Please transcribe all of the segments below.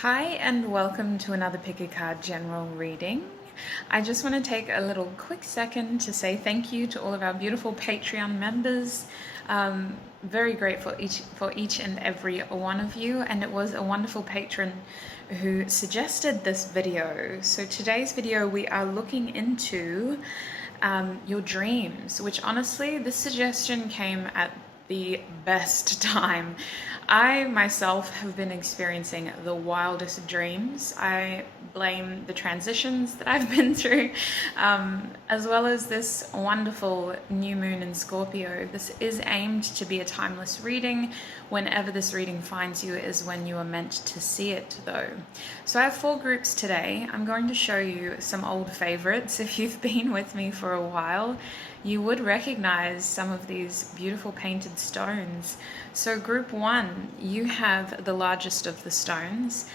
Hi and welcome to another Pick a Card general reading. I just want to take a little quick second to say thank you to all of our beautiful Patreon members. Very grateful for each and every one of you, and it was a wonderful patron who suggested this video. So today's video we are looking into your dreams, which honestly this suggestion came at the best time. I myself have been experiencing the wildest dreams. I blame the transitions that I've been through, as well as this wonderful new moon in Scorpio. This is aimed to be a timeless reading. Whenever this reading finds you is when you are meant to see it, though. So I have 4 groups today. I'm going to show you some old favorites. If you've been with me for a while, you would recognize some of these beautiful painted stones. So group 1, you have the largest of the stones.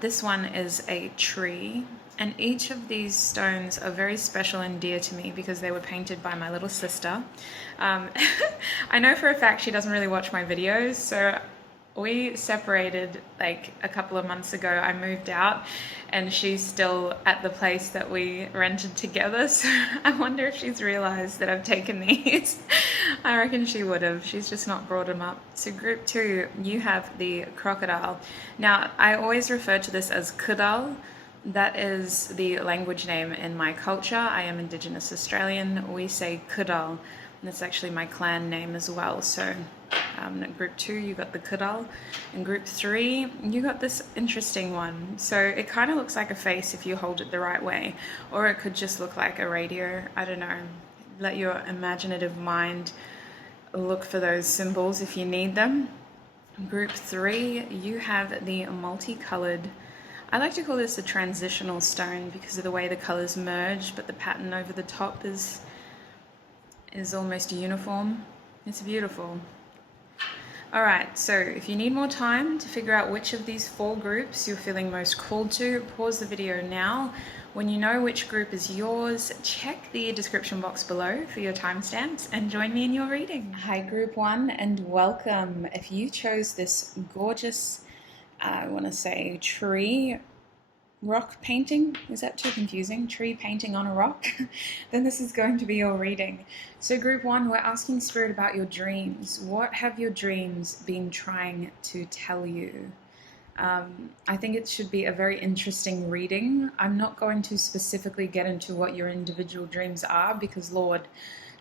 This one is a tree, and each of these stones are very special and dear to me because they were painted by my little sister. I know for a fact she doesn't really watch my videos, so we separated like a couple of months ago. I moved out and she's still at the place that we rented together, so I wonder if she's realized that I've taken these. I reckon she would have. She's just not brought them up. So group 2, you have the crocodile. Now I always refer to this as kudal. That is the language name in my culture. I am Indigenous Australian. We say kudal, and it's actually my clan name as well. So group 2, you got the kudal. In group 3, you got this interesting one. So it kind of looks like a face if you hold it the right way, or it could just look like a radio. I don't know. Let your imaginative mind look for those symbols if you need them. Group 3, you have the multicolored. I like to call this a transitional stone because of the way the colors merge, but the pattern over the top is almost uniform. It's beautiful. Alright, so if you need more time to figure out which of these 4 groups you're feeling most called to, pause the video now. When you know which group is yours, check the description box below for your timestamps and join me in your reading. Hi group 1 and welcome. If you chose this gorgeous, I want to say tree rock painting, is that too confusing? Tree painting on a rock? Then this is going to be your reading. So group 1, we're asking Spirit about your dreams. What have your dreams been trying to tell you? I think it should be a very interesting reading. I'm not going to specifically get into what your individual dreams are because, Lord,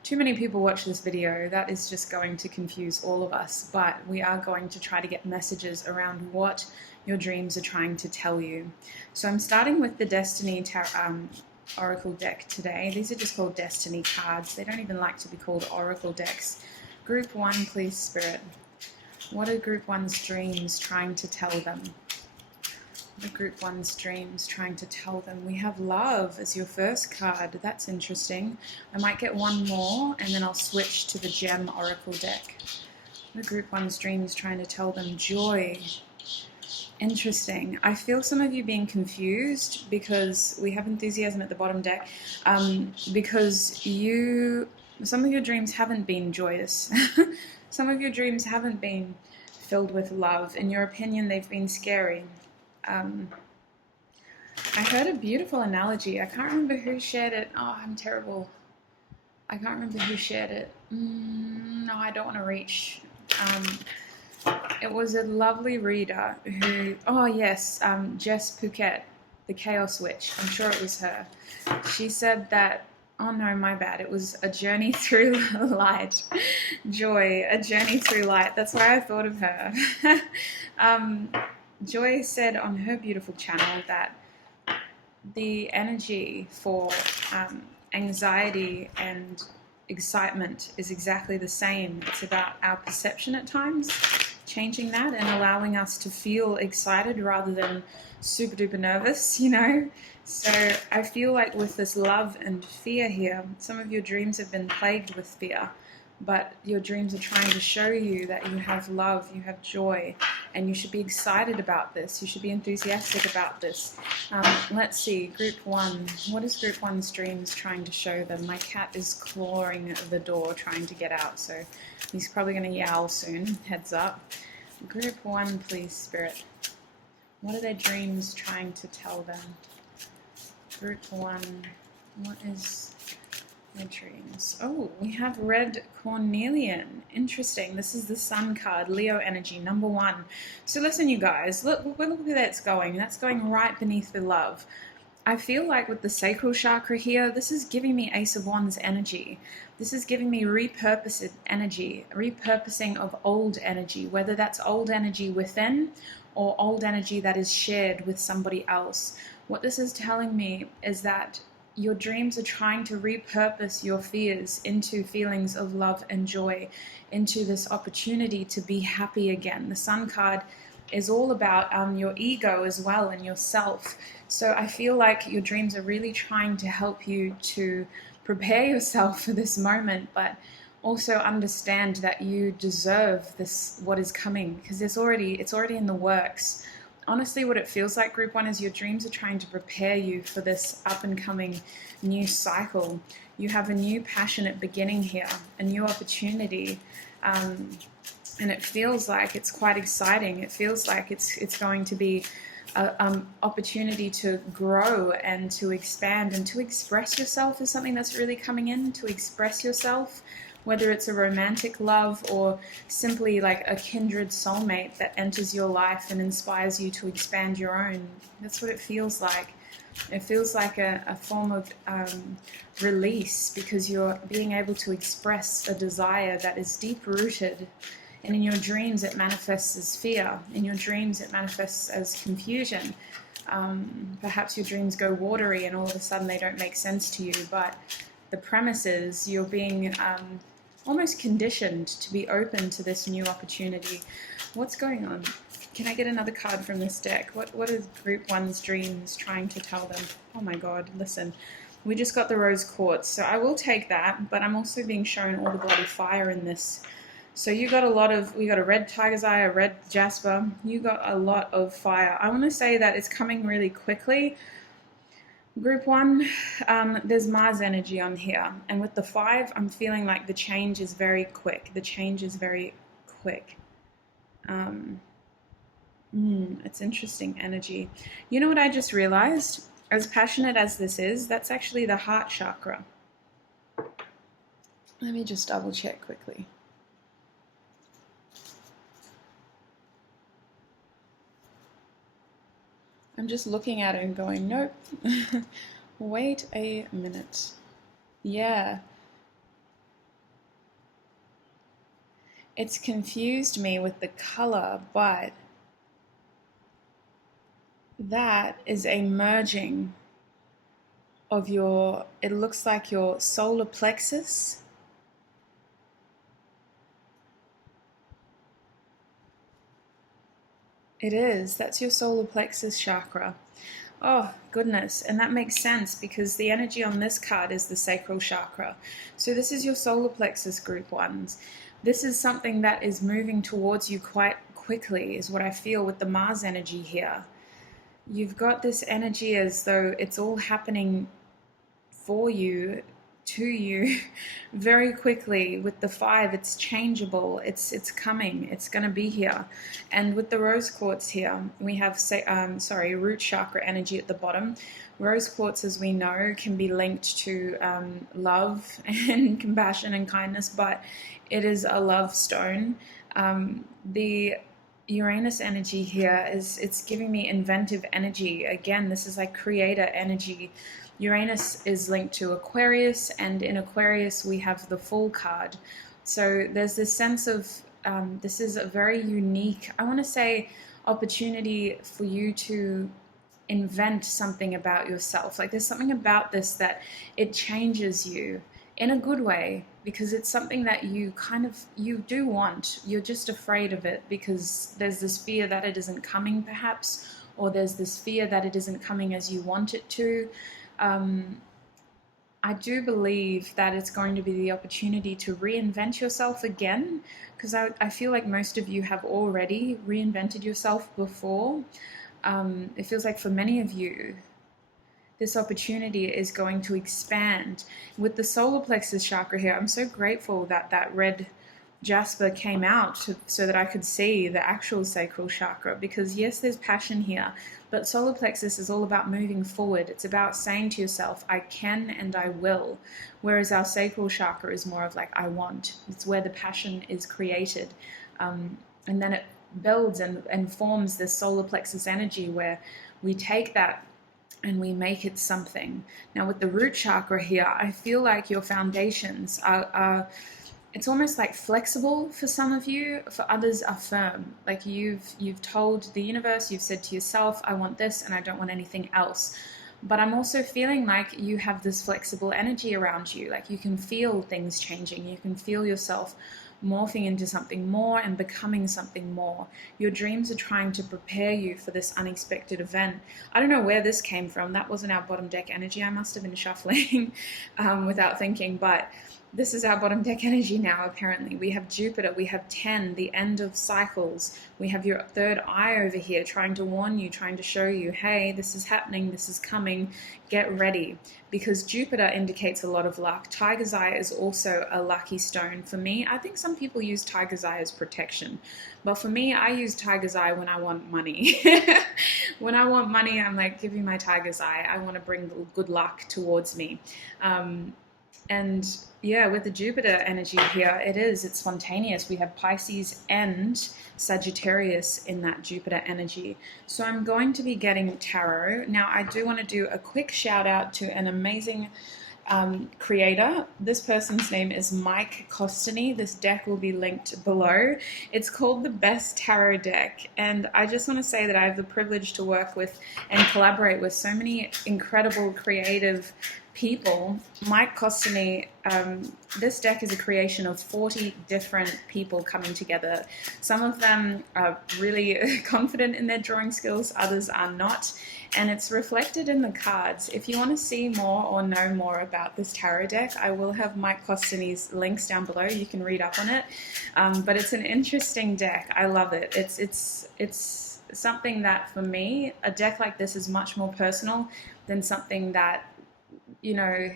too many people watch this video. That is just going to confuse all of us, but we are going to try to get messages around what your dreams are trying to tell you. So I'm starting with the Destiny Oracle deck today. These are just called Destiny cards. They don't even like to be called Oracle decks. Group 1, please, Spirit. What are Group 1's dreams trying to tell them? The Group 1's dreams trying to tell them. We have love as your first card. That's interesting. I might get one more and then I'll switch to the Gem Oracle deck. The Group 1's dreams trying to tell them joy. Interesting. I feel some of you being confused because we have enthusiasm at the bottom deck, because some of your dreams haven't been joyous. Some of your dreams haven't been filled with love. In your opinion, they've been scary. I heard a beautiful analogy. I can't remember who shared it. Oh, I'm terrible. I can't remember who shared it. No, I don't want to reach. It was a lovely reader who, oh yes, Jess Phuket, the Chaos Witch. I'm sure it was her. She said that, oh no, my bad. It was a journey through light. Joy, a journey through light. That's why I thought of her. Joy said on her beautiful channel that the energy for anxiety and excitement is exactly the same. It's about our perception at times, changing that and allowing us to feel excited rather than super duper nervous, you know? So I feel like with this love and fear here, some of your dreams have been plagued with fear, but your dreams are trying to show you that you have love, you have joy, and you should be excited about this. You should be enthusiastic about this. Let's see, Group 1. What is Group 1's dreams trying to show them? My cat is clawing the door trying to get out, so he's probably going to yowl soon. Heads up. Group 1, please, Spirit. What are their dreams trying to tell them? Group 1, what is their dreams? Oh, we have red cornelian. Interesting. This is the sun card, Leo energy, number 1. So listen, you guys, look where that's going. That's going right beneath the love. I feel like with the sacral chakra here, this is giving me Ace of Wands energy. This is giving me repurposed energy, repurposing of old energy, whether that's old energy within or old energy that is shared with somebody else. What this is telling me is that your dreams are trying to repurpose your fears into feelings of love and joy, into this opportunity to be happy again. The Sun card is all about your ego as well and yourself. So I feel like your dreams are really trying to help you to prepare yourself for this moment, but also understand that you deserve this, what is coming, because it's already in the works. Honestly, what it feels like, Group 1, is your dreams are trying to prepare you for this up and coming new cycle. You have a new passionate beginning here, a new opportunity. And it feels like it's quite exciting. It feels like it's going to be an opportunity to grow and to expand and to express yourself is something that's really coming in, to express yourself, whether it's a romantic love or simply like a kindred soulmate that enters your life and inspires you to expand your own. That's what it feels like. It feels like a form of release, because you're being able to express a desire that is deep-rooted. And in your dreams, it manifests as fear. In your dreams, it manifests as confusion. Perhaps your dreams go watery and all of a sudden they don't make sense to you. But the premise is you're being almost conditioned to be open to this new opportunity. What's going on? Can I get another card from this deck? What is Group 1's dreams trying to tell them? Oh my God, listen. We just got the rose quartz. So I will take that, but I'm also being shown all the bloody fire in this. So you got we got a red tiger's eye, a red jasper. You got a lot of fire. I want to say that it's coming really quickly. Group 1, there's Mars energy on here. And with the 5, I'm feeling like the change is very quick. The change is very quick. It's interesting energy. You know what I just realized? As passionate as this is, that's actually the heart chakra. Let me just double check quickly. I'm just looking at it and going, nope. Wait a minute. Yeah. It's confused me with the color, but that is a merging of it looks like your solar plexus. It is. That's your solar plexus chakra. Oh, goodness. And that makes sense because the energy on this card is the sacral chakra. So this is your solar plexus, Group 1s. This is something that is moving towards you quite quickly, is what I feel with the Mars energy here. You've got this energy as though it's all happening for you, to you, very quickly. With the 5, it's changeable. It's coming. It's going to be here. And with the rose quartz here, we have root chakra energy at the bottom. Rose quartz, as we know, can be linked to love and compassion and kindness, but it is a love stone. The Uranus energy here it's giving me inventive energy. Again, this is like creator energy. Uranus is linked to Aquarius, and in Aquarius we have the Fool card. So there's this sense of this is a very unique, I want to say, opportunity for you to invent something about yourself. Like there's something about this that it changes you in a good way, because it's something that you do want. You're just afraid of it because there's this fear that it isn't coming, perhaps, or there's this fear that it isn't coming as you want it to. I do believe that it's going to be the opportunity to reinvent yourself again, because I feel like most of you have already reinvented yourself before. It feels like for many of you, this opportunity is going to expand. With the solar plexus chakra here, I'm so grateful that that red Jasper came out so that I could see the actual sacral chakra, because yes, there's passion here, but solar plexus is all about moving forward. It's about saying to yourself, I can and I will, whereas our sacral chakra is more of like, I want. It's where the passion is created, and then it builds and forms this solar plexus energy where we take that and we make it something. Now with the root chakra here, I feel like your foundations are it's almost like flexible for some of you, for others are firm. Like you've told the universe, you've said to yourself, I want this and I don't want anything else. But I'm also feeling like you have this flexible energy around you. Like you can feel things changing. You can feel yourself morphing into something more and becoming something more. Your dreams are trying to prepare you for this unexpected event. I don't know where this came from. That wasn't our bottom deck energy. I must have been shuffling without thinking, but this is our bottom deck energy now, apparently. We have Jupiter, we have 10, the end of cycles. We have your third eye over here trying to warn you, trying to show you, hey, this is happening, this is coming, get ready. Because Jupiter indicates a lot of luck. Tiger's Eye is also a lucky stone. For me, I think some people use Tiger's Eye as protection. But for me, I use Tiger's Eye when I want money. When I want money, I'm like, give me my Tiger's Eye. I want to bring good luck towards me. And yeah, with the Jupiter energy here, it's spontaneous. We have Pisces and Sagittarius in that Jupiter energy. So I'm going to be getting tarot. Now, I do want to do a quick shout out to an amazing creator. This person's name is Mike Costany. This deck will be linked below. It's called the Best Tarot Deck. And I just want to say that I have the privilege to work with and collaborate with so many incredible creative people. Mike Costany, this deck is a creation of 40 different people coming together. Some of them are really confident in their drawing skills, others are not, and it's reflected in the cards. If you want to see more or know more about this tarot deck, I will have Mike Costany's links down below. You can read up on it, but it's an interesting deck. I love it. It's something that, for me, a deck like this is much more personal than something that, you know,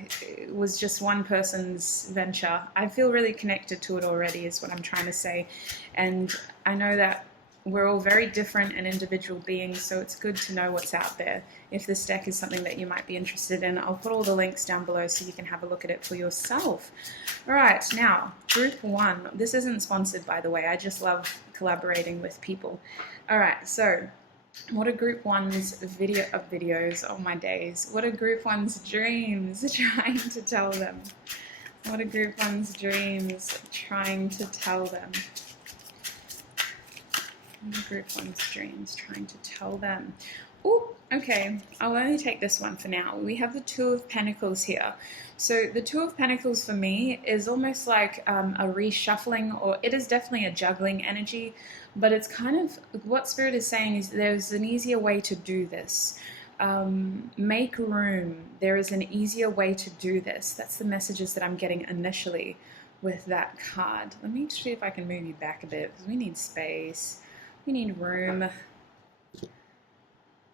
was just one person's venture. I feel really connected to it already, is what I'm trying to say. And I know that we're all very different and individual beings, so it's good to know what's out there. If this deck is something that you might be interested in, I'll put all the links down below so you can have a look at it for yourself. All right, now, group one. This isn't sponsored, by the way. I just love collaborating with people. All right, so what are group one's videos? Oh my days. What are group one's dreams trying to tell them? What are group one's dreams trying to tell them? What are group one's dreams trying to tell them? Oh, okay. I'll only take this one for now. We have the Two of Pentacles here. So the Two of Pentacles for me is almost like a reshuffling, or it is definitely a juggling energy, but it's kind of what Spirit is saying is there's an easier way to do this. Make room. There is an easier way to do this. That's the messages that I'm getting initially with that card. Let me see if I can move you back a bit, because we need space. We need room.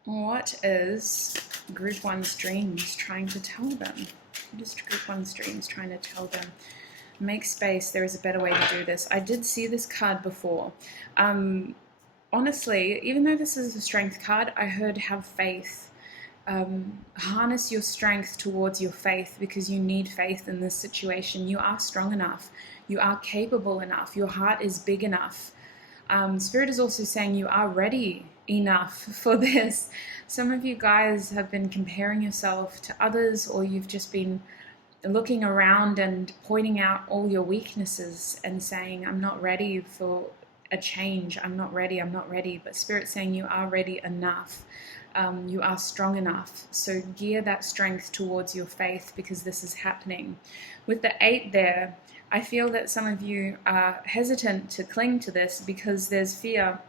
What is group one's dreams trying to tell them? What is group one's dreams trying to tell them? Make space. There is a better way to do this. I did see this card before. Honestly, even though this is a strength card, I heard have faith. Harness your strength towards your faith, because you need faith in this situation. You are strong enough. You are capable enough. Your heart is big enough. Spirit is also saying you are ready enough for this. Some of you guys have been comparing yourself to others, or you've just been looking around and pointing out all your weaknesses and saying, I'm not ready for a change. I'm not ready. I'm not ready. But Spirit's saying you are ready enough. You are strong enough. So gear that strength towards your faith, because this is happening. With the 8 there, I feel that some of you are hesitant to cling to this because there's fear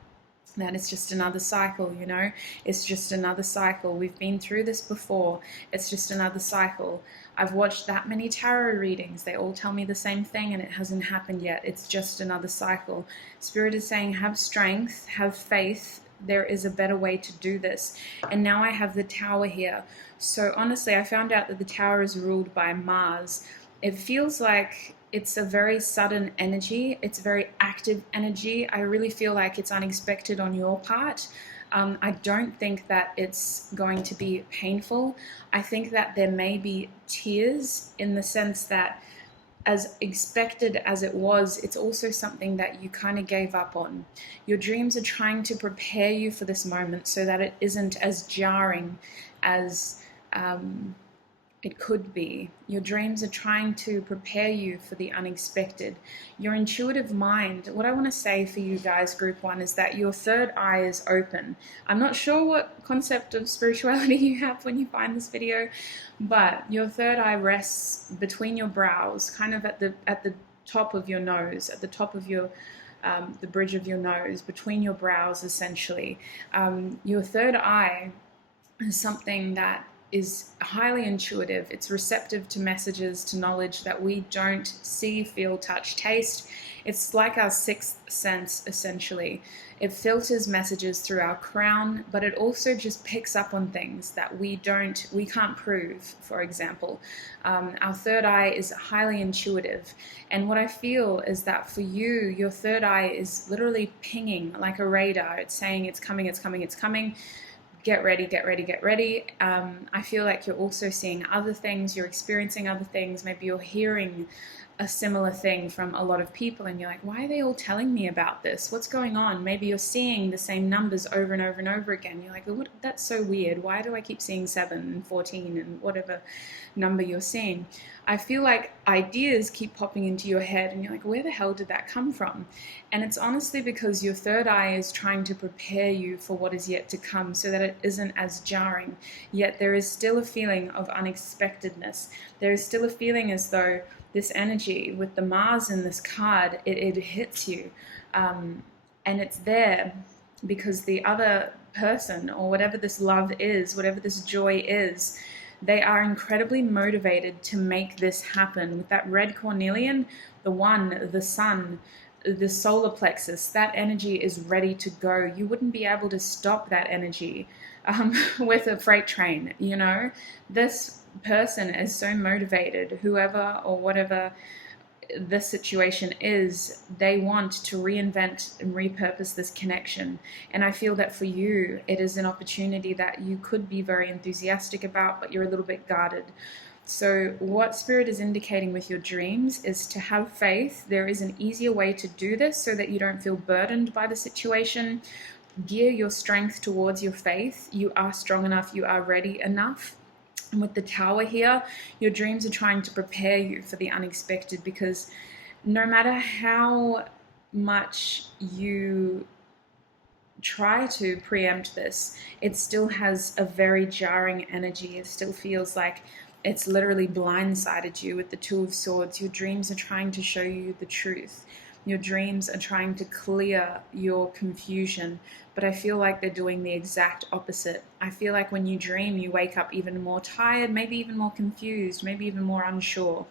that it's just another cycle, you know? It's just another cycle. We've been through this before. It's just another cycle. I've watched that many tarot readings. They all tell me the same thing, and it hasn't happened yet. It's just another cycle. Spirit is saying have strength, have faith. There is a better way to do this. And now I have the Tower here. So honestly, I found out that the Tower is ruled by Mars. It feels like it's a very sudden energy. It's very active energy. I really feel like it's unexpected on your part. I don't think that it's going to be painful. I think that there may be tears, in the sense that, as expected as it was, it's also something that you kind of gave up on. Your dreams are trying to prepare you for this moment so that it isn't as jarring as it could be. Your dreams are trying to prepare you for the unexpected. Your intuitive mind, what I want to say for you guys, group one, is that your third eye is open. I'm not sure what concept of spirituality you have when you find this video, but your third eye rests between your brows, kind of at the top of your nose, at the top of your the bridge of your nose, between your brows, essentially. Your third eye is something that is highly intuitive. It's receptive to messages, to knowledge that we don't see, feel, touch, taste. It's like our sixth sense, essentially. It filters messages through our crown, but it also just picks up on things that we can't prove, for example. Our third eye is highly intuitive. And what I feel is that for you, your third eye is literally pinging like a radar. It's saying it's coming, it's coming, it's coming. Get ready, get ready, get ready. I feel like you're also seeing other things, you're experiencing other things. Maybe you're hearing a similar thing from a lot of people and you're like, why are they all telling me about this? What's going on? Maybe you're seeing the same numbers over and over and over again. You're like, that's so weird. Why do I keep seeing 7 and 14 and whatever number you're seeing? I feel like ideas keep popping into your head and you're like, where the hell did that come from? And it's honestly because your third eye is trying to prepare you for what is yet to come so that it isn't as jarring. Yet there is still a feeling of unexpectedness. There is still a feeling as though this energy with the Mars in this card, it hits you. And it's there because the other person, or whatever this love is, whatever this joy is, they are incredibly motivated to make this happen. With that red cornelian, the one, the sun, the solar plexus, that energy is ready to go. You wouldn't be able to stop that energy with a freight train, you know? This person is so motivated, whoever or whatever the situation is, they want to reinvent and repurpose this connection. And I feel that for you, it is an opportunity that you could be very enthusiastic about, but you're a little bit guarded. So what Spirit is indicating with your dreams is to have faith. There is an easier way to do this so that you don't feel burdened by the situation. Gear your strength towards your faith. You are strong enough. You are ready enough. And with the Tower here, your dreams are trying to prepare you for the unexpected, because no matter how much you try to preempt this, it still has a very jarring energy. It still feels like it's literally blindsided you with the Two of Swords. Your dreams are trying to show you the truth. Your dreams are trying to clear your confusion, but I feel like they're doing the exact opposite. I feel like when you dream, you wake up even more tired, maybe even more confused, maybe even more unsure.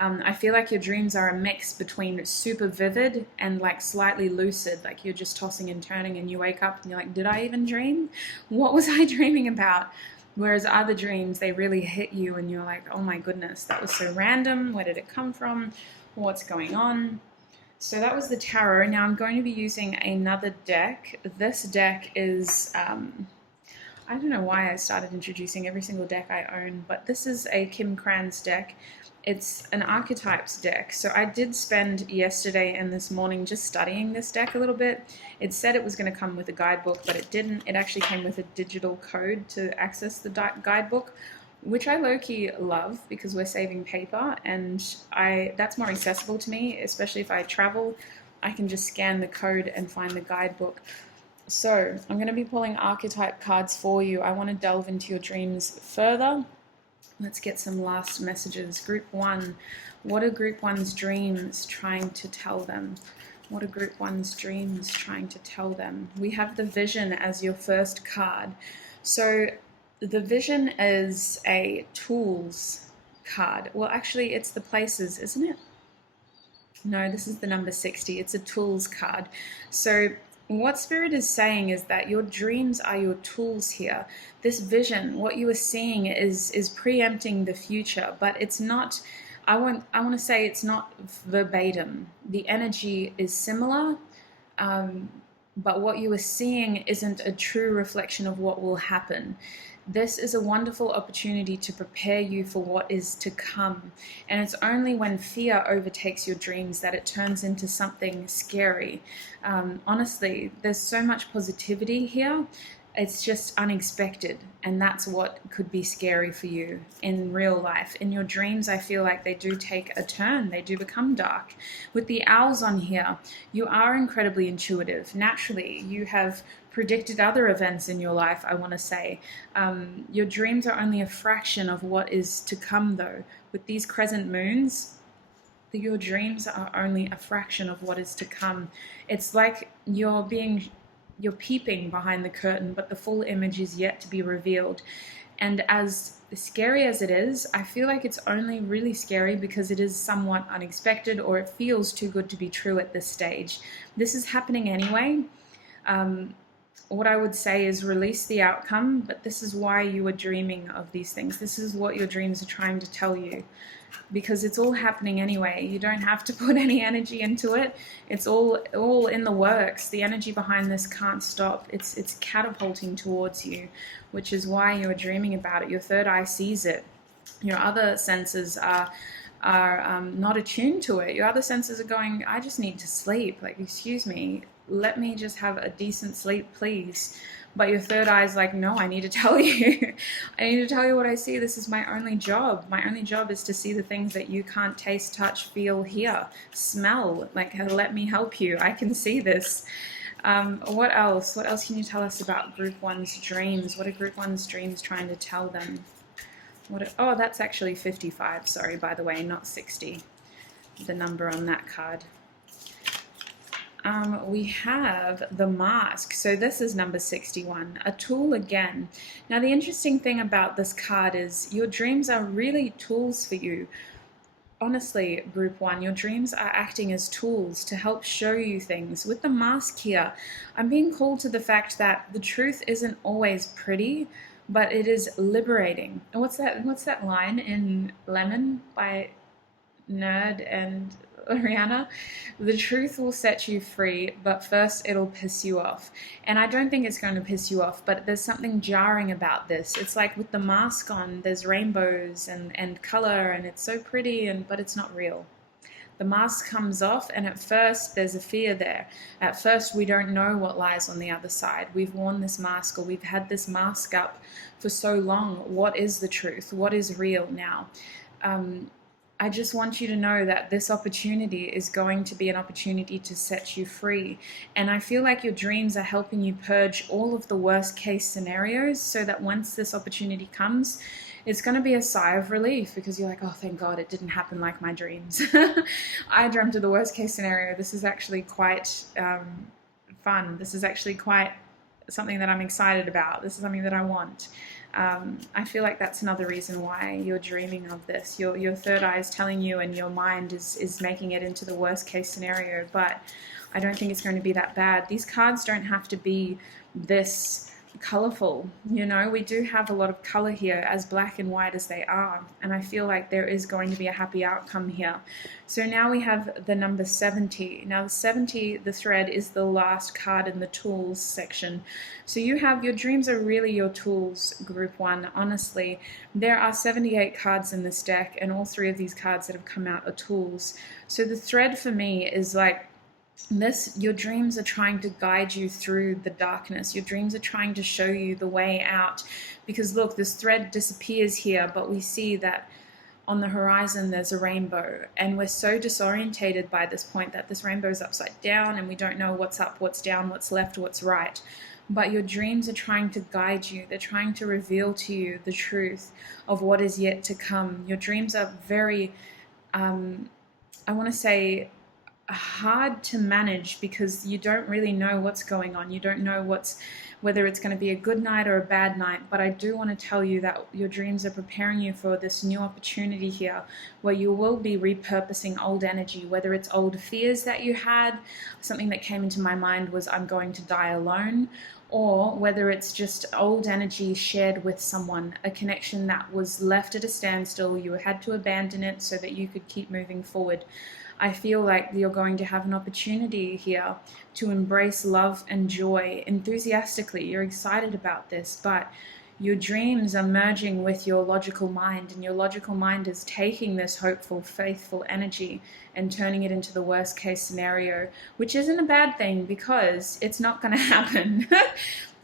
I feel like your dreams are a mix between super vivid and like slightly lucid, like you're just tossing and turning and you wake up and you're like, did I even dream? What was I dreaming about? Whereas other dreams, they really hit you and you're like, oh my goodness, that was so random. Where did it come from? What's going on? So that was the tarot. Now I'm going to be using another deck. This deck is, I don't know why I started introducing every single deck I own, but this is a Krans deck. It's an Archetypes deck. So I did spend yesterday and this morning just studying this deck a little bit. It said it was going to come with a guidebook, but it didn't. It actually came with a digital code to access the guidebook, which I low-key love because we're saving paper, and that's more accessible to me, especially if I travel. I can just scan the code and find the guidebook. So I'm going to be pulling archetype cards for you. I want to delve into your dreams further. Let's get some last messages. Group 1. What are Group 1's dreams trying to tell them? What are Group 1's dreams trying to tell them? We have the Vision as your first card. So the Vision is a tools card. Well, actually, it's the places, isn't it? No, this is the number 60. It's a tools card. So what Spirit is saying is that your dreams are your tools here. This vision, what you are seeing is preempting the future, but it's not I want to say it's not verbatim. The energy is similar, but what you are seeing isn't a true reflection of what will happen. This is a wonderful opportunity to prepare you for what is to come. And it's only when fear overtakes your dreams that it turns into something scary. Honestly, there's so much positivity here. It's just unexpected, and that's what could be scary for you in real life. In your dreams, I feel like they do take a turn. They do become dark. With the owls on here, you are incredibly intuitive. Naturally, you have predicted other events in your life, I want to say. Your dreams are only a fraction of what is to come, though. With these crescent moons, your dreams are only a fraction of what is to come. It's like you're peeping behind the curtain, but the full image is yet to be revealed. And as scary as it is, I feel like it's only really scary because it is somewhat unexpected, or it feels too good to be true at this stage. This is happening anyway. What I would say is release the outcome, but this is why you are dreaming of these things. This is what your dreams are trying to tell you, because it's all happening anyway. You don't have to put any energy into it. It's all in the works. The energy behind this can't stop. It's catapulting towards you, which is why you're dreaming about it. Your third eye sees it. Your other senses are not attuned to it. Your other senses are going, I just need to sleep. Like, excuse me, let me just have a decent sleep, please. But your third eye is like, no, I need to tell you. I need to tell you what I see. This is my only job. My only job is to see the things that you can't taste, touch, feel, hear, smell. Like, let me help you. I can see this. What else? What else can you tell us about Group 1's dreams? What are Group 1's dreams trying to tell them? Oh, that's actually 55. Sorry, by the way, not 60. The number on that card. We have the mask. So this is number 61, a tool again. Now, the interesting thing about this card is your dreams are really tools for you. Honestly, Group 1, your dreams are acting as tools to help show you things. With the mask here, I'm being called to the fact that the truth isn't always pretty, but it is liberating. And what's that line in Lemon by Nerd and Rihanna? The truth will set you free, but first it'll piss you off. And I don't think it's going to piss you off, but there's something jarring about this. It's like with the mask on, there's rainbows and color, and it's so pretty, but it's not real. The mask comes off, and at first there's a fear there. At first we don't know what lies on the other side. We've worn this mask, or we've had this mask up for so long. What is the truth? What is real now? I just want you to know that this opportunity is going to be an opportunity to set you free. And I feel like your dreams are helping you purge all of the worst case scenarios, so that once this opportunity comes, it's going to be a sigh of relief, because you're like, oh, thank God it didn't happen like my dreams. I dreamt of the worst case scenario. This is actually quite fun. This is actually quite something that I'm excited about. This is something that I want. I feel like that's another reason why you're dreaming of this. Your third eye is telling you, and your mind is making it into the worst case scenario, but I don't think it's going to be that bad. These cards don't have to be this colorful. You know, we do have a lot of color here, as black and white as they are, and I feel like there is going to be a happy outcome here. So now we have the number 70. Now the 70, the thread, is the last card in the tools section. So you have, your dreams are really your tools, Group 1. Honestly, there are 78 cards in this deck, and all 3 of these cards that have come out are tools. So the thread for me is like, your dreams are trying to guide you through the darkness. Your dreams are trying to show you the way out, because look, this thread disappears here, but we see that on the horizon there's a rainbow, and we're so disorientated by this point that this rainbow is upside down, and we don't know what's up, what's down, what's left, what's right. But your dreams are trying to guide you. They're trying to reveal to you the truth of what is yet to come. Your dreams are very, I want to say, hard to manage, because you don't really know what's going on. You don't know whether it's going to be a good night or a bad night. But I do want to tell you that your dreams are preparing you for this new opportunity here, where you will be repurposing old energy, whether it's old fears that you had. Something that came into my mind was, I'm going to die alone, or whether it's just old energy shared with someone, a connection that was left at a standstill, you had to abandon it so that you could keep moving forward. I feel like you're going to have an opportunity here to embrace love and joy enthusiastically. You're excited about this, but your dreams are merging with your logical mind, and your logical mind is taking this hopeful, faithful energy and turning it into the worst case scenario, which isn't a bad thing because it's not going to happen.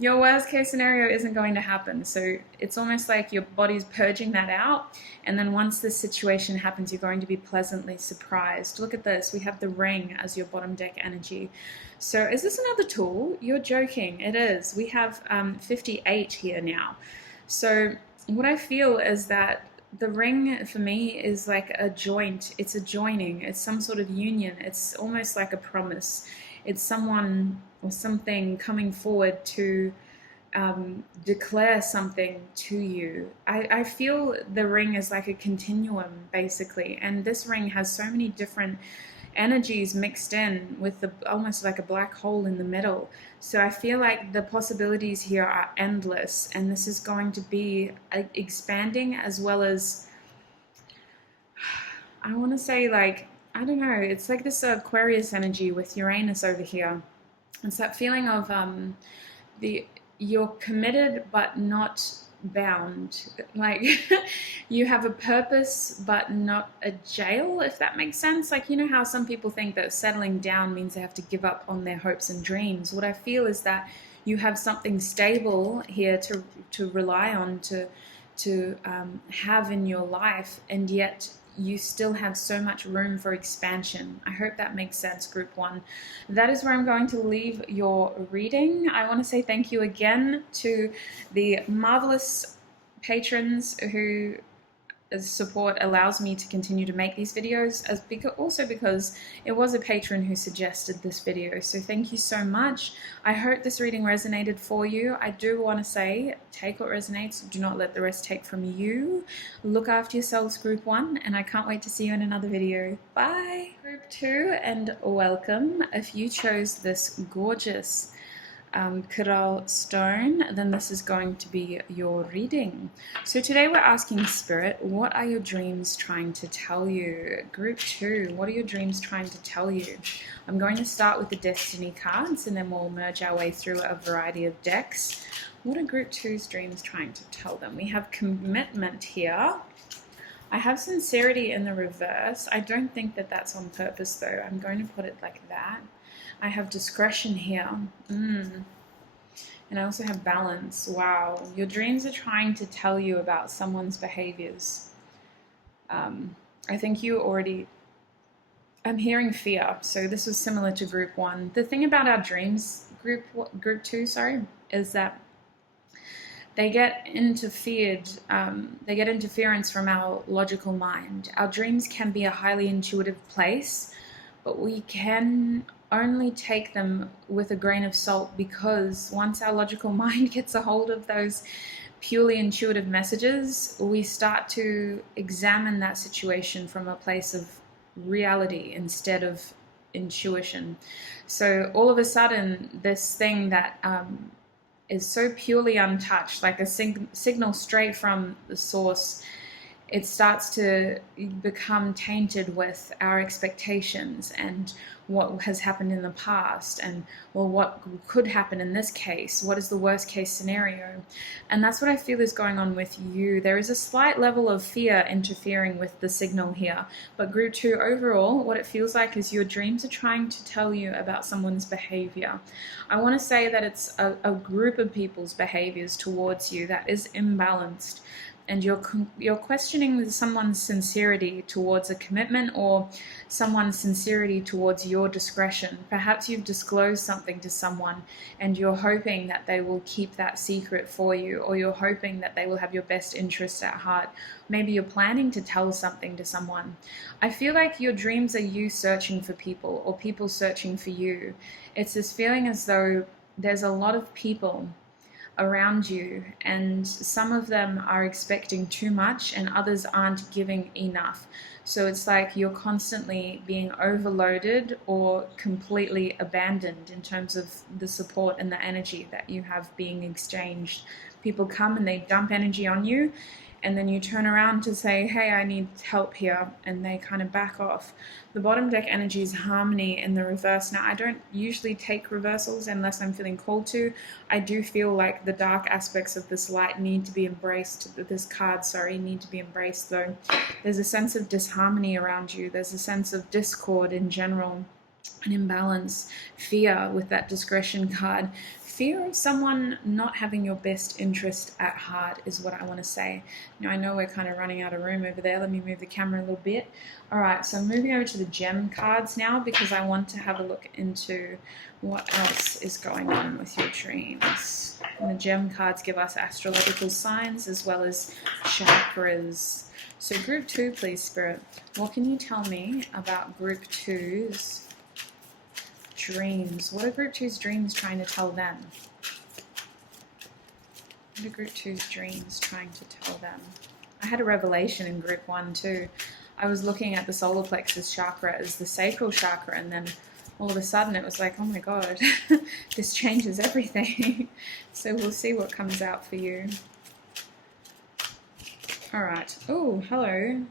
Your worst case scenario isn't going to happen. So it's almost like your body's purging that out. And then once this situation happens, you're going to be pleasantly surprised. Look at this. We have the ring as your bottom deck energy. So is this another tool? You're joking. It is. We have 58 here now. So what I feel is that the ring for me is like a joint. It's a joining. It's some sort of union. It's almost like a promise. It's someone or something coming forward to declare something to you. I feel the ring is like a continuum, basically. And this ring has so many different energies mixed in with almost like a black hole in the middle. So I feel like the possibilities here are endless, and this is going to be expanding, as well as, I want to say, like, I don't know, it's like this Aquarius energy with Uranus over here. It's that feeling of you're committed but not bound. Like you have a purpose but not a jail, if that makes sense. Like, you know how some people think that settling down means they have to give up on their hopes and dreams. What I feel is that you have something stable here to rely on, to have in your life, and yet you still have so much room for expansion. I hope that makes sense, group one. That is where I'm going to leave your reading. I want to say thank you again to the marvelous patrons who support allows me to continue to make these videos, also because it was a patron who suggested this video. So thank you so much. I hope this reading resonated for you. I do want to say, take what resonates, do not let the rest take from you. Look after yourselves, group one, and I can't wait to see you in another video. Bye! Group two, and welcome. If you chose this gorgeous coral stone, then this is going to be your reading. So today we're asking Spirit, what are your dreams trying to tell you? Group two, what are your dreams trying to tell you? I'm going to start with the Destiny cards, and then we'll merge our way through a variety of decks. What are group two's dreams trying to tell them? We have commitment here. I have sincerity in the reverse. I don't think that that's on purpose though. I'm going to put it like that. I have discretion here. And I also have balance. Wow. Your dreams are trying to tell you about someone's behaviors. I think you already... I'm hearing fear. So this was similar to group one. The thing about our dreams, group two, is that they get interfered, they get interference from our logical mind. Our dreams can be a highly intuitive place, but we can only take them with a grain of salt, because once our logical mind gets a hold of those purely intuitive messages, we start to examine that situation from a place of reality instead of intuition. So all of a sudden, this thing that is so purely untouched, like a signal straight from the source, it starts to become tainted with our expectations and what has happened in the past, and, well, what could happen in this case? What is the worst case scenario? And that's what I feel is going on with you. There is a slight level of fear interfering with the signal here. But group two, overall, what it feels like is your dreams are trying to tell you about someone's behavior. I want to say that it's a group of people's behaviors towards you that is imbalanced. And you're questioning someone's sincerity towards a commitment, or someone's sincerity towards your discretion. Perhaps you've disclosed something to someone and you're hoping that they will keep that secret for you, or you're hoping that they will have your best interests at heart. Maybe you're planning to tell something to someone. I feel like your dreams are you searching for people, or people searching for you. It's this feeling as though there's a lot of people around you, and some of them are expecting too much and others aren't giving enough. So it's like you're constantly being overloaded or completely abandoned in terms of the support and the energy that you have being exchanged. People come and they dump energy on you, and then you turn around to say, hey, I need help here, and they kind of back off. The bottom deck energy is harmony in the reverse. Now, I don't usually take reversals unless I'm feeling called to. I do feel like the dark aspects of this light need to be embraced, this card, sorry, need to be embraced though. There's a sense of disharmony around you. There's a sense of discord in general, an imbalance, fear with that discretion card. Fear of someone not having your best interest at heart is what I want to say. Now, I know we're kind of running out of room over there. Let me move the camera a little bit. All right, so I'm moving over to the gem cards now because I want to have a look into what else is going on with your dreams. And the gem cards give us astrological signs as well as chakras. So group 2, please, Spirit. What can you tell me about group 2's dreams? What are group 2's dreams trying to tell them? What are group 2's dreams trying to tell them? I had a revelation in group 1 too. I was looking at the solar plexus chakra as the sacral chakra, and then all of a sudden it was like, oh my god, this changes everything. So we'll see what comes out for you. All right. Oh, hello.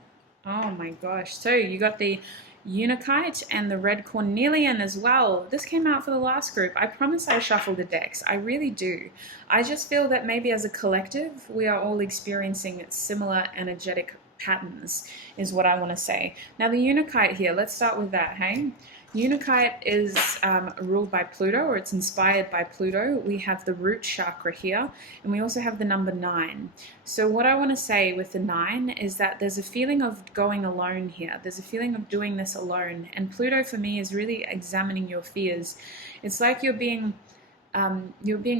Oh my gosh. So you got the Untitled and the red cornelian as well. This came out for the last group. I promise I shuffle the decks. I really do. I just feel that maybe as a collective, we are all experiencing similar energetic patterns, is what I want to say. Now, the Untitled here, let's start with that, hey? Untitled is ruled by Pluto, or it's inspired by Pluto. We have the root chakra here, and we also have the number 9. So what I want to say with the 9 is that there's a feeling of going alone here. There's a feeling of doing this alone. And Pluto, for me, is really examining your fears. It's like you're being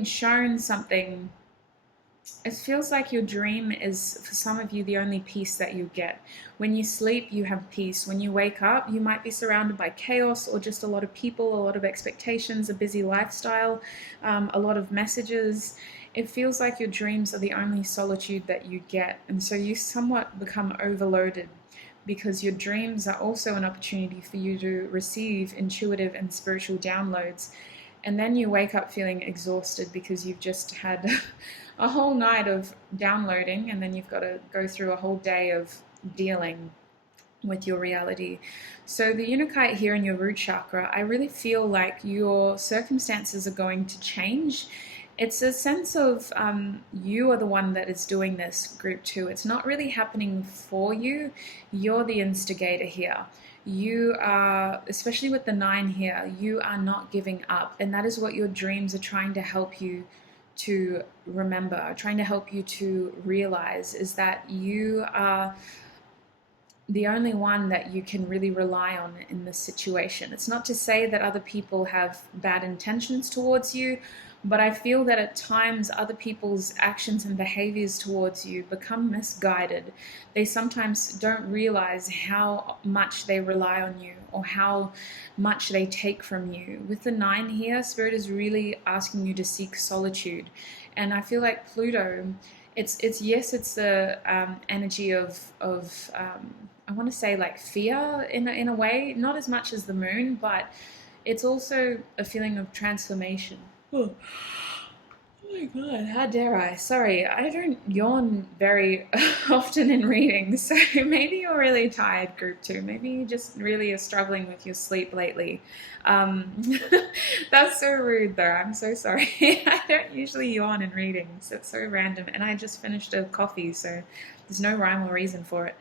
shown something. It feels like your dream is, for some of you, the only peace that you get. When you sleep, you have peace. When you wake up, you might be surrounded by chaos or just a lot of people, a lot of expectations, a busy lifestyle, a lot of messages. It feels like your dreams are the only solitude that you get. And so you somewhat become overloaded because your dreams are also an opportunity for you to receive intuitive and spiritual downloads. And then you wake up feeling exhausted because you've just had a whole night of downloading, and then you've got to go through a whole day of dealing with your reality. So the Untitled here in your root chakra, I really feel like your circumstances are going to change. It's a sense of you are the one that is doing this, group 2. It's not really happening for you. You're the instigator here. You are, especially with the 9 here, you are not giving up. And that is what your dreams are trying to help you to remember, trying to help you to realize, is that you are the only one that you can really rely on in this situation. It's not to say that other people have bad intentions towards you, but I feel that at times other people's actions and behaviors towards you become misguided. They sometimes don't realize how much they rely on you or how much they take from you. With the 9 here, Spirit is really asking you to seek solitude. And I feel like Pluto, it's the energy of I want to say like fear in a way, not as much as the moon, but it's also a feeling of transformation. Oh my god, how dare I? Sorry, I don't yawn very often in readings, so maybe you're really tired, group 2. Maybe you just really are struggling with your sleep lately. That's so rude though, I'm so sorry. I don't usually yawn in readings, it's so random, and I just finished a coffee, so there's no rhyme or reason for it.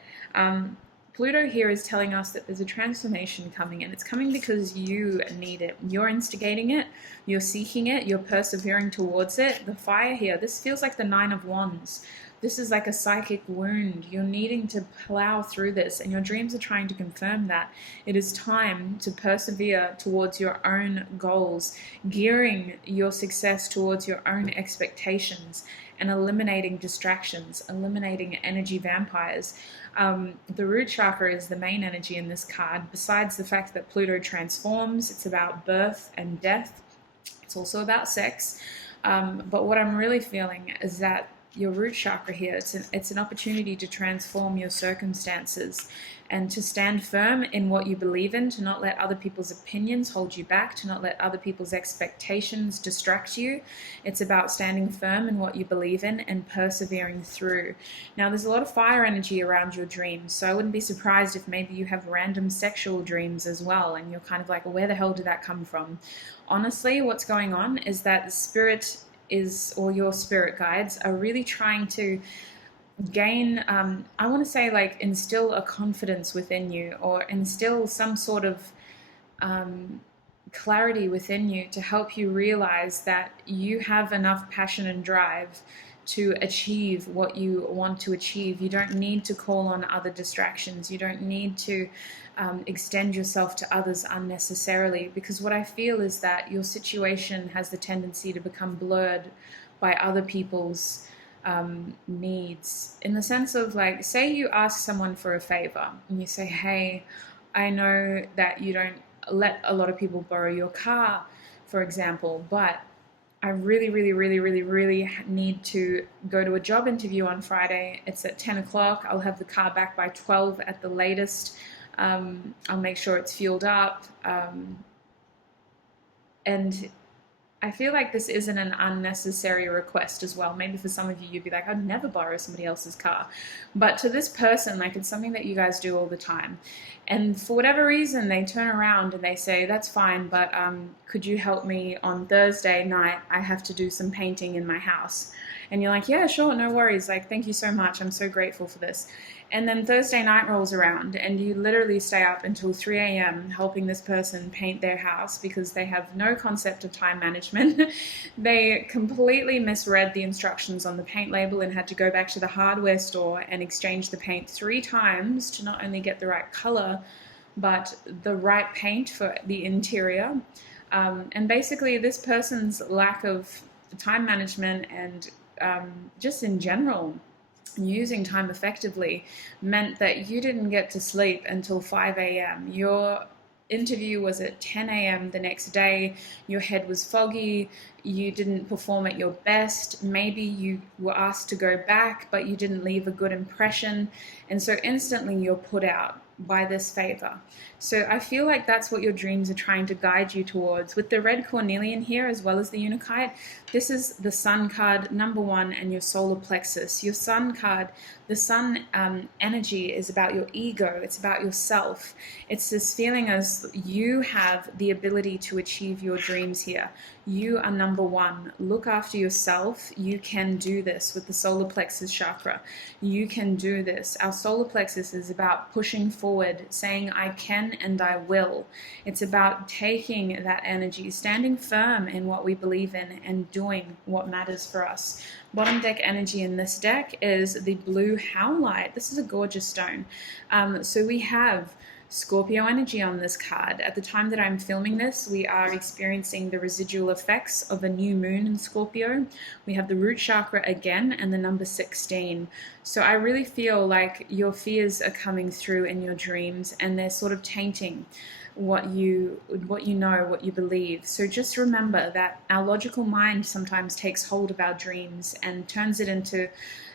Pluto here is telling us that there's a transformation coming, and it's coming because you need it. You're instigating it, you're seeking it, you're persevering towards it. The fire here, this feels like the 9 of Wands. This is like a psychic wound. You're needing to plow through this, and your dreams are trying to confirm that. It is time to persevere towards your own goals, gearing your success towards your own expectations, and eliminating distractions, eliminating energy vampires. The root chakra is the main energy in this card. Besides the fact that Pluto transforms, it's about birth and death. It's also about sex. But what I'm really feeling is that your root chakra here, it's an opportunity to transform your circumstances and to stand firm in what you believe in, to not let other people's opinions hold you back, to not let other people's expectations distract you. It's about standing firm in what you believe in and persevering through. Now, there's a lot of fire energy around your dreams, so I wouldn't be surprised if maybe you have random sexual dreams as well, and you're kind of like, where the hell did that come from? Honestly, what's going on is that the spirit or your spirit guides are really trying to gain, I want to say, like, instill a confidence within you, or instill some sort of clarity within you to help you realize that you have enough passion and drive to achieve what you want to achieve. You don't need to call on other distractions. You don't need to extend yourself to others unnecessarily, because what I feel is that your situation has the tendency to become blurred by other people's needs, in the sense of, like, say you ask someone for a favor and you say, hey, I know that you don't let a lot of people borrow your car, for example, but I really, really, really, really, really need to go to a job interview on Friday. It's at 10 o'clock. I'll have the car back by 12 at the latest. I'll make sure it's fueled up. And I feel like this isn't an unnecessary request as well. Maybe for some of you, you'd be like, I'd never borrow somebody else's car. But to this person, like, it's something that you guys do all the time. And for whatever reason, they turn around and they say, that's fine, but could you help me on Thursday night? I have to do some painting in my house. And you're like, yeah, sure, no worries. Like, thank you so much. I'm so grateful for this. And then Thursday night rolls around and you literally stay up until 3 a.m. helping this person paint their house because they have no concept of time management. They completely misread the instructions on the paint label and had to go back to the hardware store and exchange the paint 3 times to not only get the right color, but the right paint for the interior. And basically this person's lack of time management and just in general using time effectively meant that you didn't get to sleep until 5 a.m. Your interview was at 10 a.m. the next day. Your head was foggy. You didn't perform at your best. Maybe you were asked to go back, but you didn't leave a good impression. And so instantly you're put out by this favor. So I feel like that's what your dreams are trying to guide you towards. With the red cornelian here, as well as the Unakite, this is the sun card, number 1, and your solar plexus. Your sun card, the sun energy is about your ego. It's about yourself. It's this feeling as you have the ability to achieve your dreams here. You are number 1. Look after yourself. You can do this with the solar plexus chakra. You can do this. Our solar plexus is about pushing forward, saying I can and I will. It's about taking that energy, standing firm in what we believe in, and doing what matters for us. Bottom deck energy in this deck is the blue howlite. This is a gorgeous stone. So we have Scorpio energy on this card. At the time that I'm filming this, we are experiencing the residual effects of a new moon in Scorpio. We have the root chakra again and the number 16. So I really feel like your fears are coming through in your dreams and they're sort of tainting what you know, what you believe. So just remember that our logical mind sometimes takes hold of our dreams and turns it into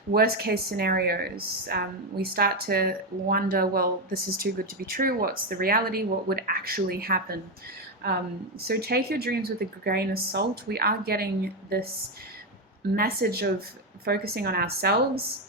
worst case scenarios. We start to wonder, well, this is too good to be true. What's the reality? What would actually happen? So take your dreams with a grain of salt. We are getting this message of focusing on ourselves,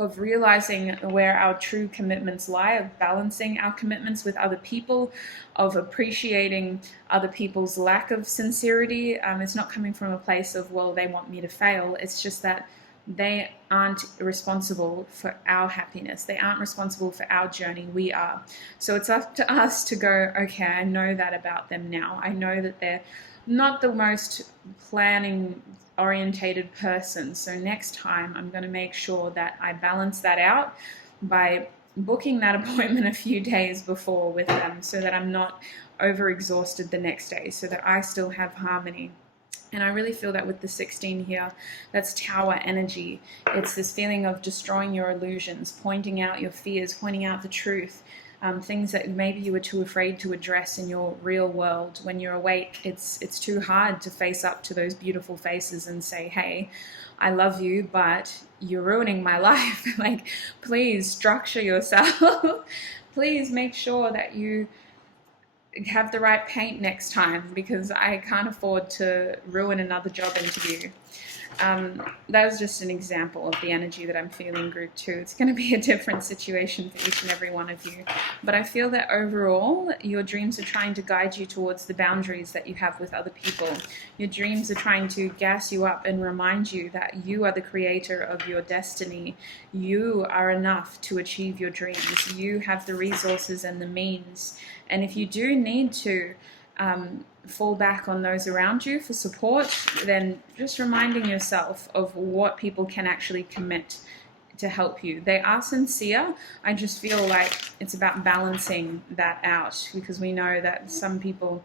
of realizing where our true commitments lie, of balancing our commitments with other people, of appreciating other people's lack of sincerity. It's not coming from a place of, well, they want me to fail. It's just that they aren't responsible for our happiness. They aren't responsible for our journey. We are. So it's up to us to go, okay, I know that about them now. I know that they're not the most planning orientated person. So next time I'm going to make sure that I balance that out by booking that appointment a few days before with them so that I'm not overexhausted the next day, so that I still have harmony. And I really feel that with the 16 here, that's tower energy. It's this feeling of destroying your illusions, pointing out your fears, pointing out the truth, things that maybe you were too afraid to address in your real world. When you're awake, it's too hard to face up to those beautiful faces and say, hey, I love you, but you're ruining my life. Like, please structure yourself. Please make sure that you have the right paint next time, because I can't afford to ruin another job interview. That was just an example of the energy that I'm feeling group 2. It's going to be a different situation for each and every one of you. But I feel that overall, your dreams are trying to guide you towards the boundaries that you have with other people. Your dreams are trying to gas you up and remind you that you are the creator of your destiny. You are enough to achieve your dreams. You have the resources and the means. And if you do need to fall back on those around you for support, then just reminding yourself of what people can actually commit to help you. They are sincere. I just feel like it's about balancing that out, because we know that some people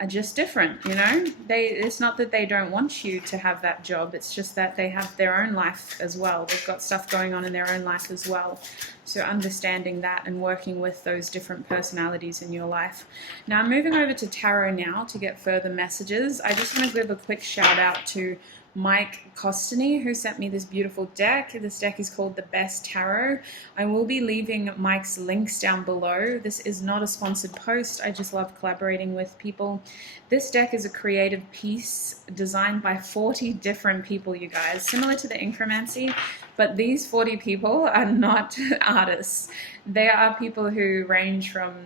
are just different, you know? It's not that they don't want you to have that job, it's just that they have their own life as well. They've got stuff going on in their own life as well. So understanding that and working with those different personalities in your life. Now I'm moving over to tarot now to get further messages. I just want to give a quick shout out to Mike Costany, who sent me this beautiful deck. This deck is called The Best Tarot. I will be leaving Mike's links down below. This is not a sponsored post. I just love collaborating with people. This deck is a creative piece designed by 40 different people, you guys, similar to the Incromancy, but these 40 people are not artists. They are people who range from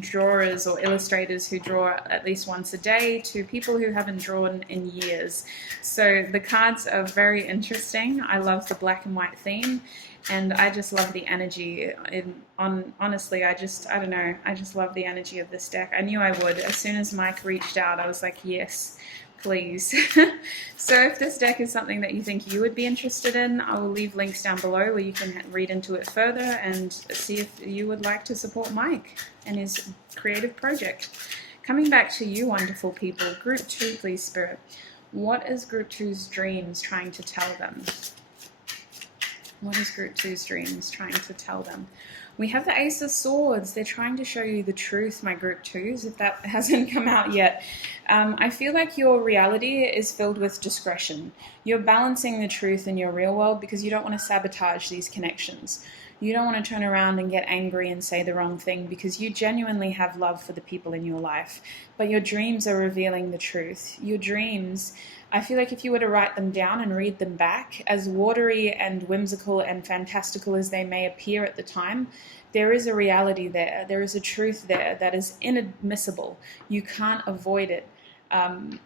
drawers or illustrators who draw at least once a day to people who haven't drawn in years. So the cards are very interesting. I love the black and white theme, and I just love the energy. Honestly, I don't know, I just love the energy of this deck. I knew I would. As soon as Mike reached out, I was like, yes, please. So if this deck is something that you think you would be interested in, I will leave links down below where you can read into it further and see if you would like to support Mike and his creative project. Coming back to you, wonderful people, Group 2, please, Spirit. What is Group 2's dreams trying to tell them? What is Group 2's dreams trying to tell them? We have the Ace of Swords. They're trying to show you the truth, my Group 2s, if that hasn't come out yet. I feel like your reality is filled with discretion. You're balancing the truth in your real world because you don't want to sabotage these connections. You don't want to turn around and get angry and say the wrong thing because you genuinely have love for the people in your life. But your dreams are revealing the truth. Your dreams, I feel like if you were to write them down and read them back, as watery and whimsical and fantastical as they may appear at the time, there is a reality there. There is a truth there that is inadmissible. You can't avoid it.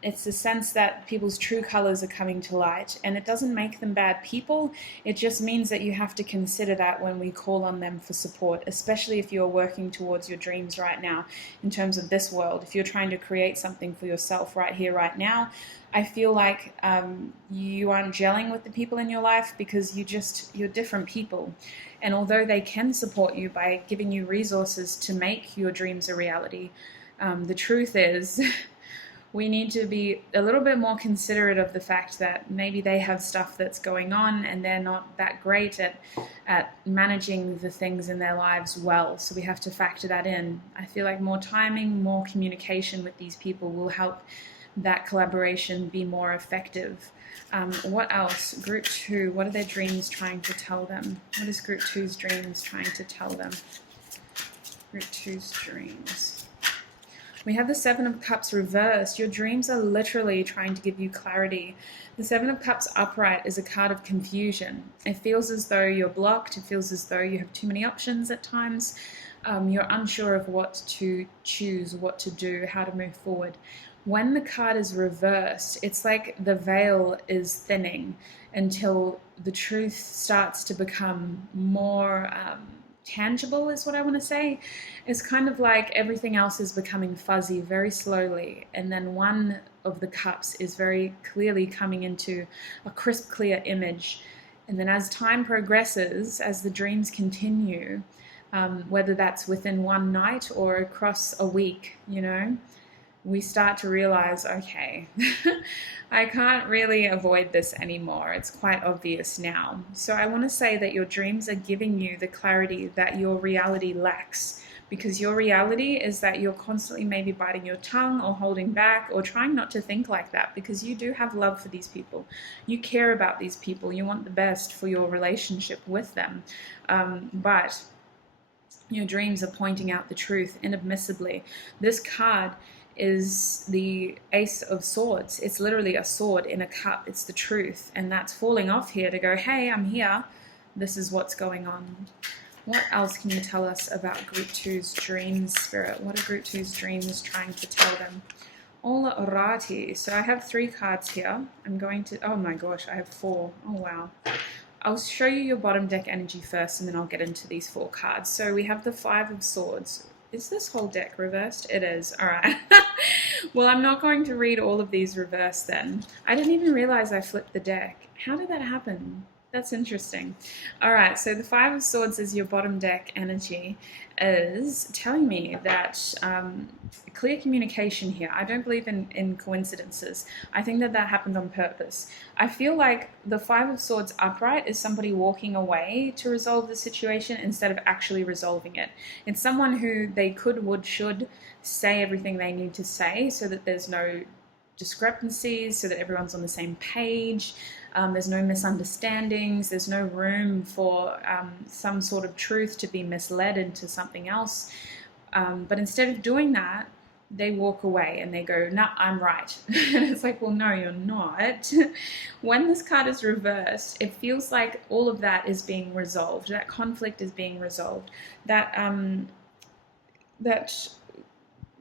It's the sense that people's true colors are coming to light, and it doesn't make them bad people. It just means that you have to consider that when we call on them for support, especially if you're working towards your dreams right now in terms of this world. If you're trying to create something for yourself right here, right now, I feel like you aren't gelling with the people in your life because you're different people. And although they can support you by giving you resources to make your dreams a reality, the truth is we need to be a little bit more considerate of the fact that maybe they have stuff that's going on and they're not that great at managing the things in their lives well. So we have to factor that in. I feel like more timing, more communication with these people will help that collaboration be more effective. What else? Group 2, what are their dreams trying to tell them? What is Group 2's dreams trying to tell them? Group 2's dreams. We have the Seven of Cups reversed. Your dreams are literally trying to give you clarity. The Seven of Cups upright is a card of confusion. It feels as though you're blocked. It feels as though you have too many options at times. You're unsure of what to choose, what to do, how to move forward. When the card is reversed, it's like the veil is thinning until the truth starts to become more tangible, is what I want to say. It's kind of like everything else is becoming fuzzy very slowly, and then one of the cups is very clearly coming into a crisp, clear image. And then as time progresses, as the dreams continue, whether that's within one night or across a week, we start to realize, okay, I can't really avoid this anymore. It's quite obvious now. So I want to say that your dreams are giving you the clarity that your reality lacks, because your reality is that you're constantly maybe biting your tongue or holding back or trying not to think like that, because you do have love for these people. You care about these people. You want the best for your relationship with them. But your dreams are pointing out the truth inadmissibly. This card is the Ace of Swords. It's literally a sword in a cup. It's the truth. And that's falling off here to go, hey, I'm here. This is what's going on. What else can you tell us about Group 2's dreams, Spirit? What are Group 2's dreams trying to tell them? Alrighty. So I have 3 cards here. I'm going to, oh my gosh, I have 4. Oh wow. I'll show you your bottom deck energy first, and then I'll get into these 4 cards. So we have the 5 of Swords. Is this whole deck reversed? It is. All right. Well, I'm not going to read all of these reversed then. I didn't even realize I flipped the deck. How did that happen? That's interesting. All right, so the 5 of Swords is your bottom deck energy, is telling me that clear communication here. I don't believe in coincidences. I think that happened on purpose. I feel like the 5 of Swords upright is somebody walking away to resolve the situation instead of actually resolving it. It's someone who they could, would, should say everything they need to say so that there's no discrepancies, so that everyone's on the same page. There's no misunderstandings. There's no room for some sort of truth to be misled into something else. But instead of doing that, they walk away and they go, no, I'm right. And it's like, well, no, you're not. When this card is reversed, it feels like all of that is being resolved. That conflict is being resolved. That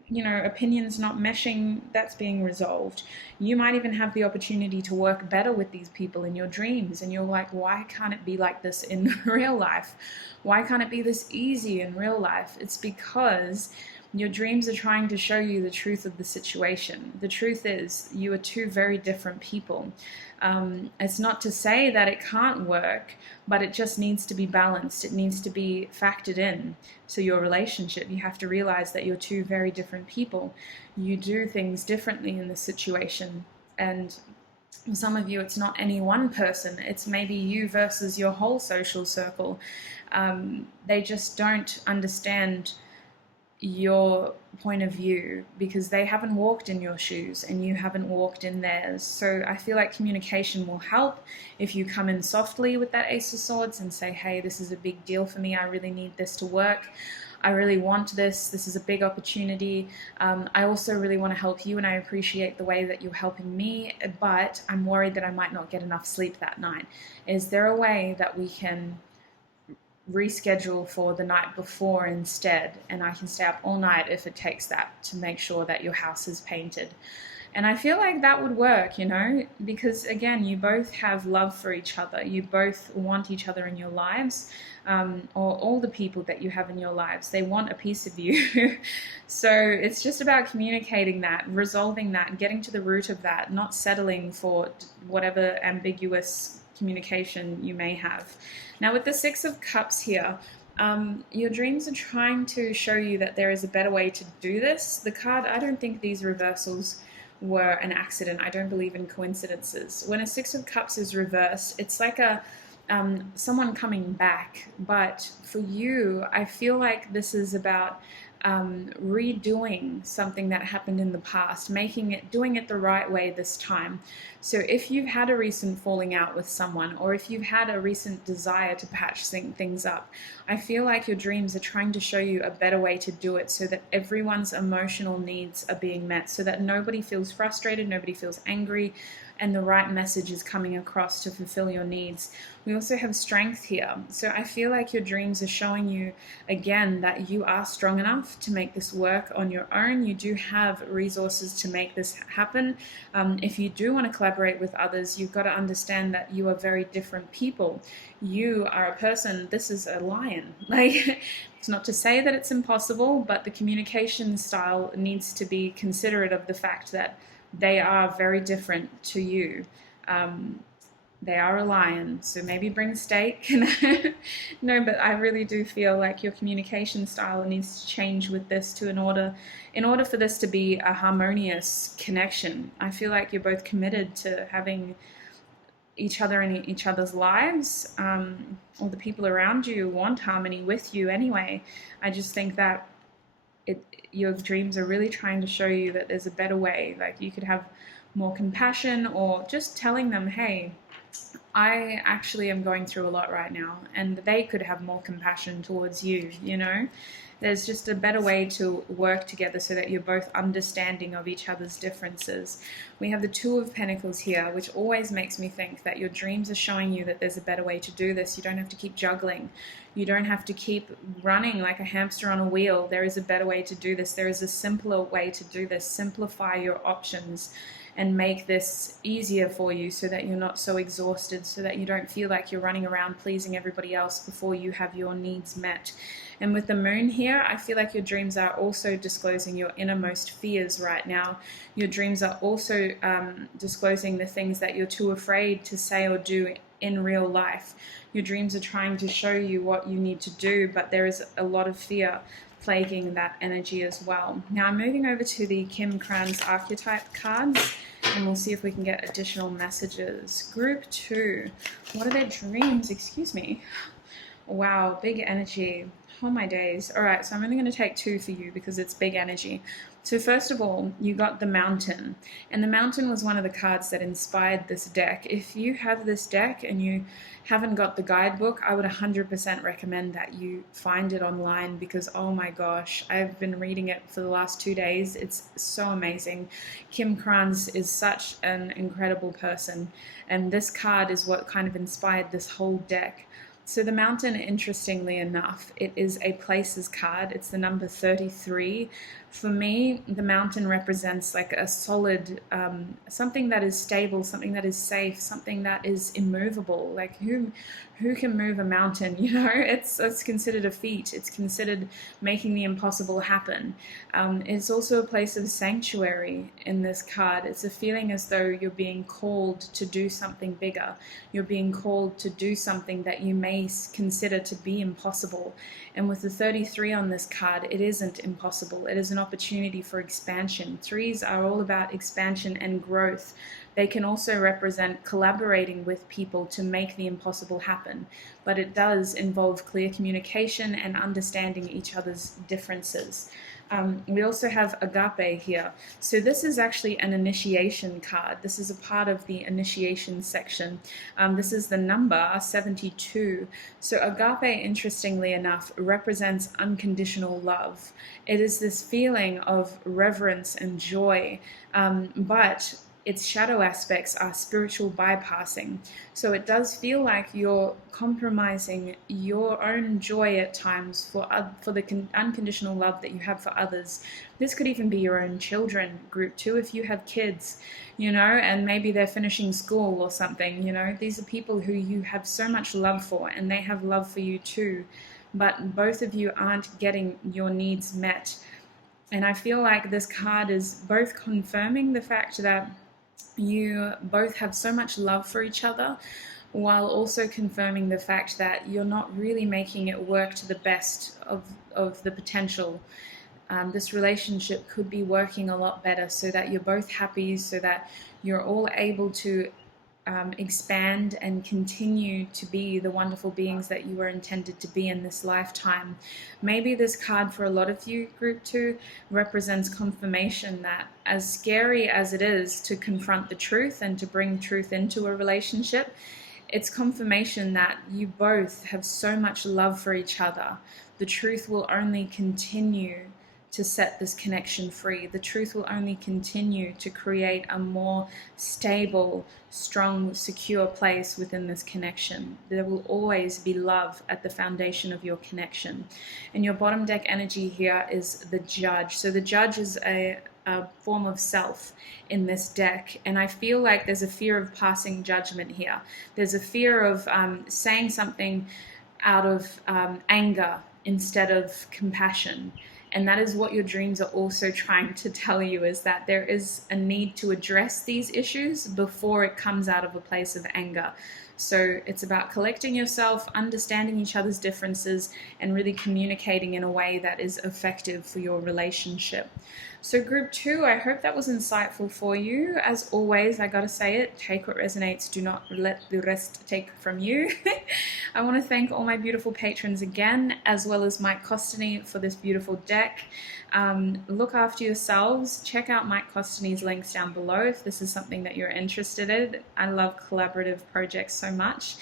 opinions not meshing, that's being resolved. You might even have the opportunity to work better with these people in your dreams, and you're like, why can't it be like this in real life? Why can't it be this easy in real life? It's because your dreams are trying to show you the truth of the situation. The truth is, you are 2 very different people. It's not to say that it can't work, but it just needs to be balanced. It needs to be factored in to your relationship. You have to realize that you're 2 very different people. You do things differently in this situation. And for some of you, it's not any one person. It's maybe you versus your whole social circle. They just don't understand your point of view because they haven't walked in your shoes and you haven't walked in theirs. So I feel like communication will help if you come in softly with that Ace of Swords and say, hey, this is a big deal for me. I really need this to work. I really want this. This is a big opportunity. I also really want to help you, and I appreciate the way that you're helping me, but I'm worried that I might not get enough sleep that night. Is there a way that we can reschedule for the night before instead, and I can stay up all night if it takes that to make sure that your house is painted? And I feel like that would work, because again, you both have love for each other. You both want each other in your lives, or all the people that you have in your lives, they want a piece of you. So it's just about communicating that, resolving that, getting to the root of that, not settling for whatever ambiguous communication you may have. Now with the 6 of Cups here, your dreams are trying to show you that there is a better way to do this. The card, I don't think these reversals were an accident. I don't believe in coincidences. When a 6 of Cups is reversed, it's like someone coming back. But for you, I feel like this is about redoing something that happened in the past, doing it the right way this time. So if you've had a recent falling out with someone, or if you've had a recent desire to patch things up, I feel like your dreams are trying to show you a better way to do it so that everyone's emotional needs are being met, so that nobody feels frustrated, nobody feels angry, and the right message is coming across to fulfill your needs. We also have Strength here. So I feel like your dreams are showing you, again, that you are strong enough to make this work on your own. You do have resources to make this happen. If you do want to collaborate with others, you've got to understand that you are very different people. You are a person, this is a lion. It's not to say that it's impossible, but the communication style needs to be considerate of the fact that they are very different to you. They are a lion, so maybe bring a steak. No, but I really do feel like your communication style needs to change with this to in order for this to be a harmonious connection. I feel like you're both committed to having each other in each other's lives, or the people around you want harmony with you anyway. I just think that your dreams are really trying to show you that there's a better way. Like you could have more compassion, or just telling them, hey, I actually am going through a lot right now, and they could have more compassion towards you, you know? There's just a better way to work together so that you're both understanding of each other's differences. We have the Two of Pentacles here, which always makes me think that your dreams are showing you that there's a better way to do this. You don't have to keep juggling. You don't have to keep running like a hamster on a wheel. There is a better way to do this. There is a simpler way to do this. Simplify your options and make this easier for you so that you're not so exhausted, so that you don't feel like you're running around pleasing everybody else before you have your needs met. And with the moon here, I feel like your dreams are also disclosing your innermost fears right now. Your dreams are also disclosing the things that you're too afraid to say or do in real life. Your dreams are trying to show you what you need to do, but there is a lot of fear plaguing that energy as well. Now I'm moving over to the Krans Archetype cards, and we'll see if we can get additional messages. Group 2, what are their dreams? Excuse me. Wow, big energy. Oh my days. All right, so I'm only going to take 2 for you because it's big energy. So first of all, you got the Mountain, and the Mountain was one of the cards that inspired this deck. If you have this deck and you haven't got the guidebook, I would 100% recommend that you find it online, because oh my gosh, I've been reading it for the last 2 days. It's so amazing. Krans is such an incredible person, and this card is what kind of inspired this whole deck. So the Mountain, interestingly enough, it is a places card. It's the number 33. For me, the Mountain represents like a solid, something that is stable, something that is safe, something that is immovable. Like who can move a mountain? You know, it's considered a feat. It's considered making the impossible happen. It's also a place of sanctuary in this card. It's a feeling as though you're being called to do something bigger. You're being called to do something that you may consider to be impossible. And with the 33 on this card, it isn't impossible. It is an opportunity for expansion. 3s are all about expansion and growth. They can also represent collaborating with people to make the impossible happen, but it does involve clear communication and understanding each other's differences. We also have Agape here. So this is actually an initiation card. This is a part of the initiation section. This is the number 72. So Agape, interestingly enough, represents unconditional love. It is this feeling of reverence and joy, but its shadow aspects are spiritual bypassing. So it does feel like you're compromising your own joy at times for the unconditional love that you have for others. This could even be your own children, group 2, if you have kids, you know, and maybe they're finishing school or something, you know. These are people who you have so much love for, and they have love for you too, but both of you aren't getting your needs met. And I feel like this card is both confirming the fact that you both have so much love for each other, while also confirming the fact that you're not really making it work to the best of the potential. This relationship could be working a lot better so that you're both happy, so that you're all able to expand and continue to be the wonderful beings that you were intended to be in this lifetime. Maybe this card for a lot of you, group 2, represents confirmation that, as scary as it is to confront the truth and to bring truth into a relationship, it's confirmation that you both have so much love for each other. The truth will only continue to set this connection free. The truth will only continue to create a more stable, strong, secure place within this connection. There will always be love at the foundation of your connection. And your bottom deck energy here is the Judge. So the Judge is a form of self in this deck, and I feel like there's a fear of passing judgment here. There's a fear of saying something out of anger instead of compassion. And that is what your dreams are also trying to tell you, is that there is a need to address these issues before it comes out of a place of anger. So it's about collecting yourself, understanding each other's differences, and really communicating in a way that is effective for your relationship. So group 2, I hope that was insightful for you. As always, I gotta say it, take what resonates, do not let the rest take from you. I want to thank all my beautiful patrons again, as well as Mike Costany for this beautiful deck. Look after yourselves. Check out Mike Costany's links down below if this is something that you're interested in. I love collaborative projects so much,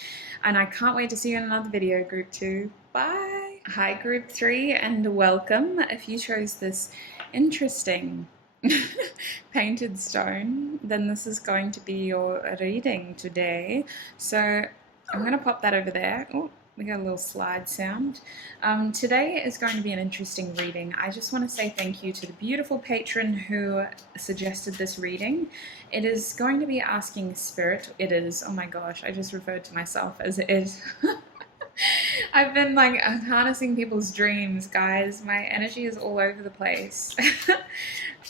and I can't wait to see you in another video, group 2. Bye! Hi, group 3, and welcome. If you chose this interesting painted stone, then this is going to be your reading today. So I'm going to pop that over there. Oh, we got a little slide sound. Today is going to be an interesting reading. I just want to say thank you to the beautiful patron who suggested this reading. It is going to be asking Spirit. It is, oh my gosh, I just referred to myself as it is. I've been like harnessing people's dreams, guys. My energy is all over the place.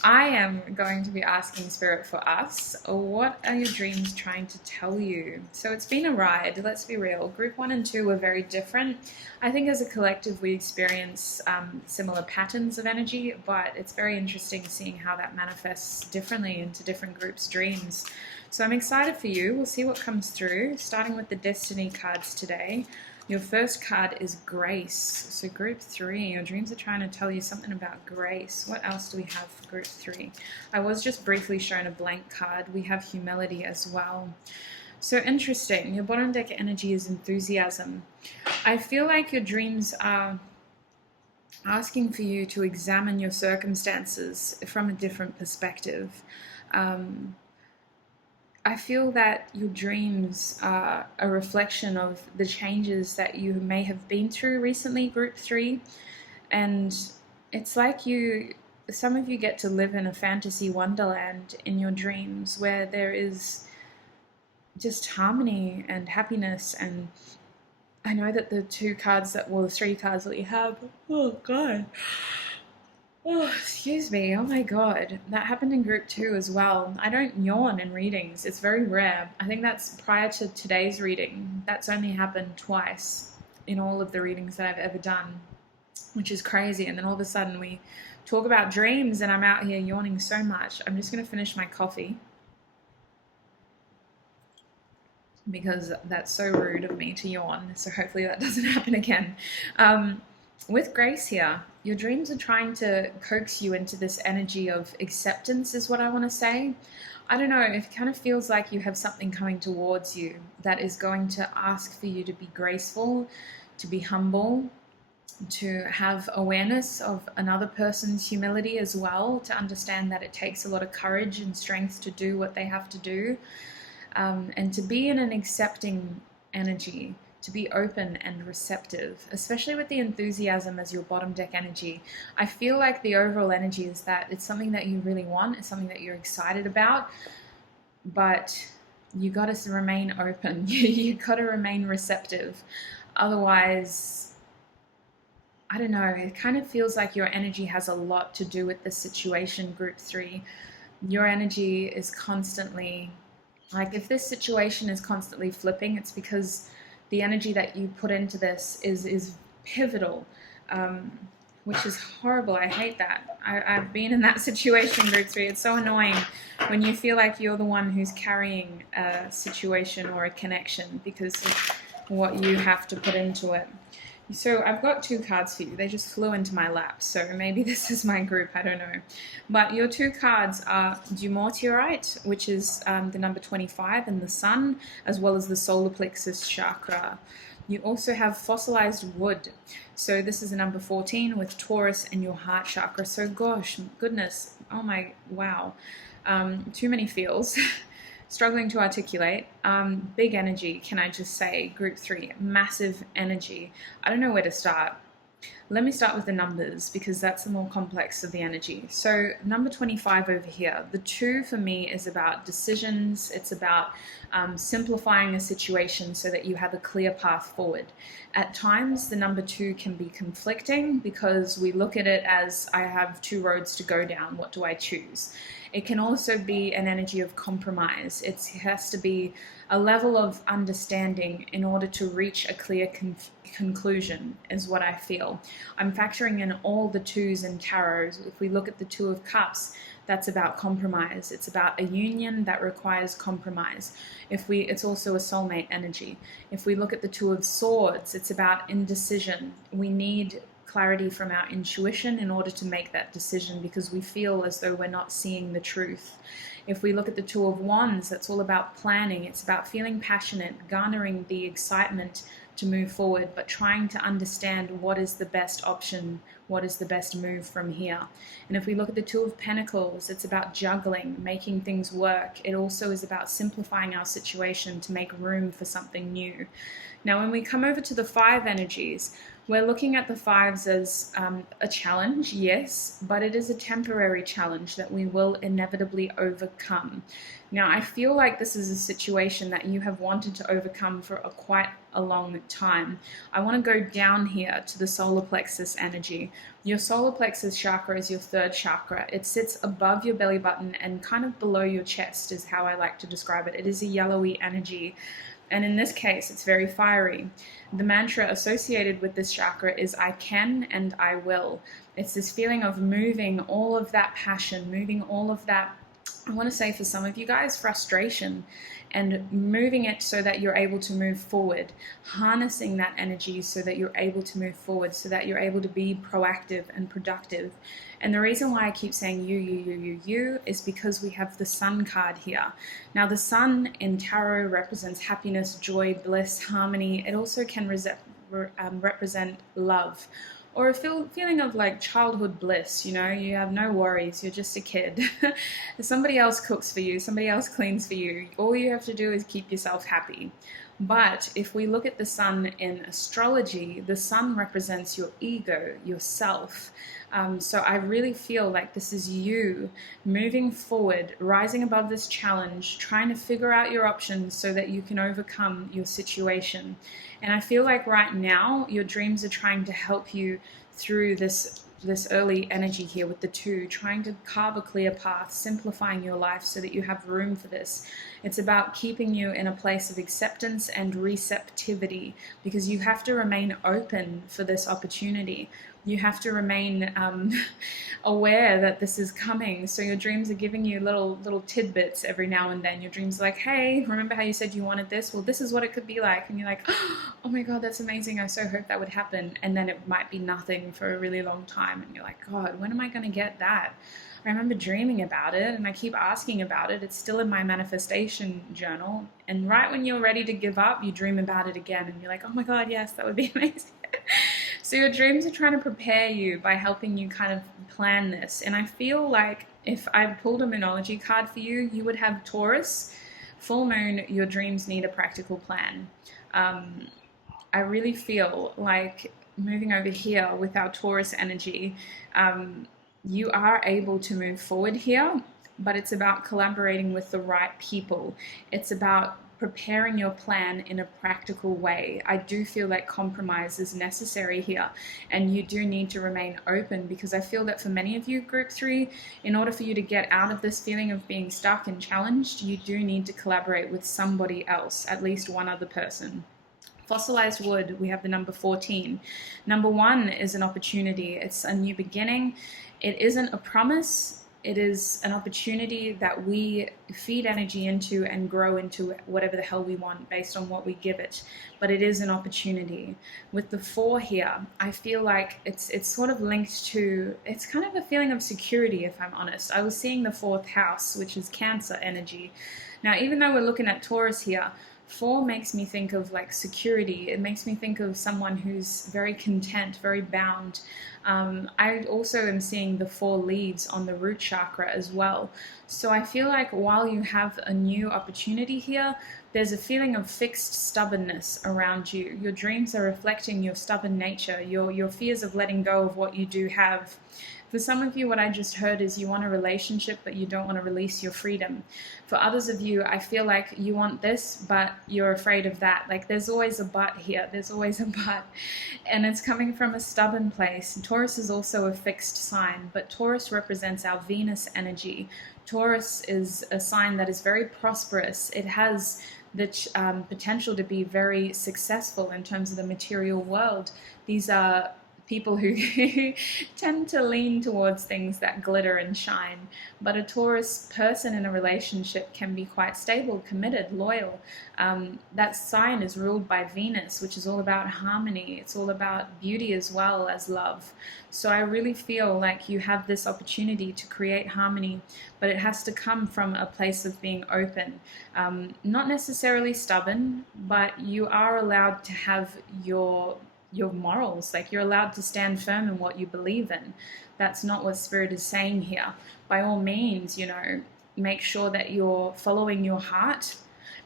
I am going to be asking Spirit for us, what are your dreams trying to tell you? So it's been a ride, let's be real. Group 1 and 2 were very different. I think as a collective we experience similar patterns of energy, but it's very interesting seeing how that manifests differently into different groups' dreams. So I'm excited for you. We'll see what comes through, starting with the Destiny cards today. Your first card is Grace. So group 3, your dreams are trying to tell you something about grace. What else do we have for group 3? I was just briefly shown a blank card. We have Humility as well. So interesting. Your bottom deck energy is Enthusiasm. I feel like your dreams are asking for you to examine your circumstances from a different perspective. I feel that your dreams are a reflection of the changes that you may have been through recently, group 3. And it's like some of you get to live in a fantasy wonderland in your dreams where there is just harmony and happiness. And I know that the 3 cards that you have, oh God. Oh, excuse me. Oh my God. That happened in group 2 as well. I don't yawn in readings. It's very rare. I think that's prior to today's reading. That's only happened twice in all of the readings that I've ever done, which is crazy. And then all of a sudden we talk about dreams and I'm out here yawning so much. I'm just going to finish my coffee because that's so rude of me to yawn. So hopefully that doesn't happen again. With Grace here, your dreams are trying to coax you into this energy of acceptance is what I want to say. I don't know, it kind of feels like you have something coming towards you that is going to ask for you to be graceful, to be humble, to have awareness of another person's humility as well, to understand that it takes a lot of courage and strength to do what they have to do, and to be in an accepting energy, to be open and receptive, especially with the Enthusiasm as your bottom deck energy. I feel like the overall energy is that it's something that you really want, it's something that you're excited about, but you got to remain open. You got to remain receptive. Otherwise, I don't know, it kind of feels like your energy has a lot to do with the situation, group 3. Your energy is constantly, like if this situation is constantly flipping, it's because the energy that you put into this is pivotal, which is horrible. I hate that. I've been in that situation, group 3. It's so annoying when you feel like you're the one who's carrying a situation or a connection because of what you have to put into it. So I've got 2 cards for you. They just flew into my lap, so maybe this is my group, I don't know. But your 2 cards are Dumortierite, which is the number 25 and the Sun, as well as the solar plexus chakra. You also have fossilized wood. So this is a number 14 with Taurus and your heart chakra. So gosh, goodness, oh my, wow. Too many feels. Struggling to articulate. Big energy, can I just say, group 3, massive energy. I don't know where to start. Let me start with the numbers because that's the more complex of the energy. So number 25 over here, the 2 for me is about decisions. It's about simplifying a situation so that you have a clear path forward. At times, the number 2 can be conflicting because we look at it as I have 2 roads to go down. What do I choose? It can also be an energy of compromise. It has to be a level of understanding in order to reach a clear conclusion, is what I feel. I'm factoring in all the 2s in tarot. If we look at the 2 of Cups, that's about compromise. It's about a union that requires compromise. It's also a soulmate energy. If we look at the 2 of Swords, it's about indecision. We need clarity from our intuition in order to make that decision because we feel as though we're not seeing the truth. If we look at the 2 of Wands, that's all about planning. It's about feeling passionate, garnering the excitement to move forward, but trying to understand what is the best option, what is the best move from here. And if we look at the 2 of Pentacles, it's about juggling, making things work. It also is about simplifying our situation to make room for something new. Now, when we come over to the 5 energies, we're looking at the 5s as a challenge, yes, but it is a temporary challenge that we will inevitably overcome. Now, I feel like this is a situation that you have wanted to overcome for quite a long time. I want to go down here to the solar plexus energy. Your solar plexus chakra is your 3rd chakra. It sits above your belly button and kind of below your chest is how I like to describe it. It is a yellowy energy. And in this case, it's very fiery. The mantra associated with this chakra is I can and I will. It's this feeling of moving all of that passion, moving all of that, I want to say for some of you guys, frustration, and moving it so that you're able to move forward, harnessing that energy so that you're able to move forward, so that you're able to be proactive and productive. And the reason why I keep saying you is because we have the Sun card here. Now, the Sun in tarot represents happiness, joy, bliss, harmony. It also can represent love, or a feeling of like childhood bliss. You know, you have no worries, you're just a kid. Somebody else cooks for you, somebody else cleans for you. All you have to do is keep yourself happy. But if we look at the Sun in astrology, the Sun represents your ego, yourself. So I really feel like this is you moving forward, rising above this challenge, trying to figure out your options so that you can overcome your situation. And I feel like right now your dreams are trying to help you through this early energy here with the 2, trying to carve a clear path, simplifying your life so that you have room for this. It's about keeping you in a place of acceptance and receptivity because you have to remain open for this opportunity. You have to remain aware that this is coming. So your dreams are giving you little tidbits every now and then. Your dreams are like, hey, remember how you said you wanted this? Well, this is what it could be like. And you're like, oh my God, that's amazing. I so hope that would happen. And then it might be nothing for a really long time. And you're like, God, when am I going to get that? I remember dreaming about it and I keep asking about it. It's still in my manifestation journal. And right when you're ready to give up, you dream about it again. And you're like, oh my God, yes, that would be amazing. So your dreams are trying to prepare you by helping you kind of plan this. And I feel like if I pulled a Moonology card for you, you would have Taurus, full moon, your dreams need a practical plan. I really feel like moving over here with our Taurus energy, you are able to move forward here, but it's about collaborating with the right people. It's about preparing your plan in a practical way. I do feel like compromise is necessary here, and you do need to remain open because I feel that for many of you, Group 3, in order for you to get out of this feeling of being stuck and challenged, you do need to collaborate with somebody else, at least one other person. Fossilized wood, we have the number 14. Number 1 is an opportunity. It's a new beginning. It isn't a promise. It is an opportunity that we feed energy into and grow into whatever the hell we want based on what we give it. But it is an opportunity. With the 4 here, I feel like it's sort of linked to, it's kind of a feeling of security, if I'm honest. I was seeing the 4th house, which is Cancer energy. Now, even though we're looking at Taurus here, 4 makes me think of like security. It makes me think of someone who's very content, very bound. I also am seeing the 4 leaves on the root chakra as well. So I feel like while you have a new opportunity here, there's a feeling of fixed stubbornness around you. Your dreams are reflecting your stubborn nature, your fears of letting go of what you do have. For some of you, what I just heard is you want a relationship, but you don't want to release your freedom. For others of you, I feel like you want this, but you're afraid of that. Like there's always a but here. There's always a but. And it's coming from a stubborn place. Taurus is also a fixed sign, but Taurus represents our Venus energy. Taurus is a sign that is very prosperous. It has the potential to be very successful in terms of the material world. These are people who tend to lean towards things that glitter and shine. But a Taurus person in a relationship can be quite stable, committed, loyal. That sign is ruled by Venus, which is all about harmony. It's all about beauty as well as love. So I really feel like you have this opportunity to create harmony, but it has to come from a place of being open. Not necessarily stubborn, but you are allowed to have your morals. Like you're allowed to stand firm in what you believe in. That's not what Spirit is saying here. By all means, make sure that you're following your heart.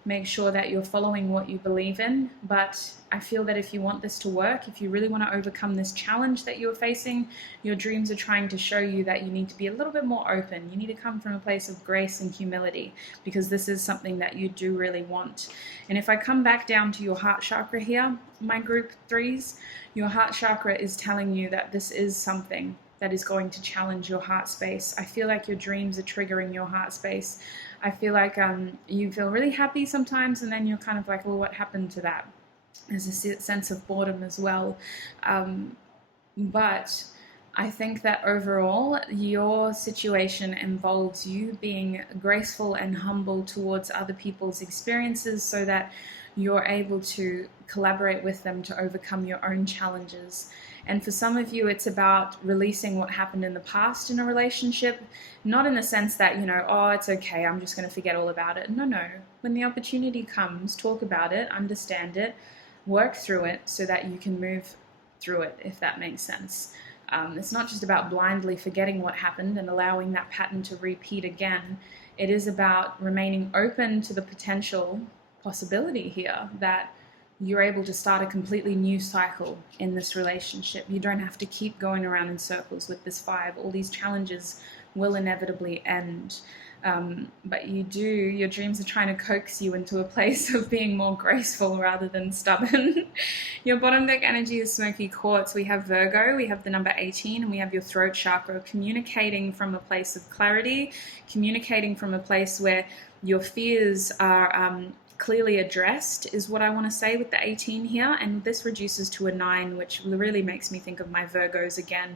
Make sure that you're following what you believe in. But I feel that if you want this to work, if you really want to overcome this challenge that you're facing, your dreams are trying to show you that you need to be a little bit more open. You need to come from a place of grace and humility, because this is something that you do really want. And if I come back down to your heart chakra here, my group 3s, your heart chakra is telling you that this is something that is going to challenge your heart space. I feel like your dreams are triggering your heart space. I feel like you feel really happy sometimes, and then you're kind of like, well, what happened to that? There's a sense of boredom as well. But I think that overall, your situation involves you being graceful and humble towards other people's experiences so that you're able to collaborate with them to overcome your own challenges. And for some of you, it's about releasing what happened in the past in a relationship, not in the sense that, oh, it's okay, I'm just going to forget all about it. No. When the opportunity comes, talk about it, understand it, work through it so that you can move through it, if that makes sense. It's not just about blindly forgetting what happened and allowing that pattern to repeat again. It is about remaining open to the potential possibility here that you're able to start a completely new cycle in this relationship. You don't have to keep going around in circles with this 5. All these challenges will inevitably end. But your dreams are trying to coax you into a place of being more graceful rather than stubborn. Your bottom deck energy is smoky quartz. We have Virgo, we have the number 18, and we have your throat chakra, communicating from a place of clarity, communicating from a place where your fears are clearly addressed, is what I want to say with the 18 here. And this reduces to a 9, which really makes me think of my Virgos again.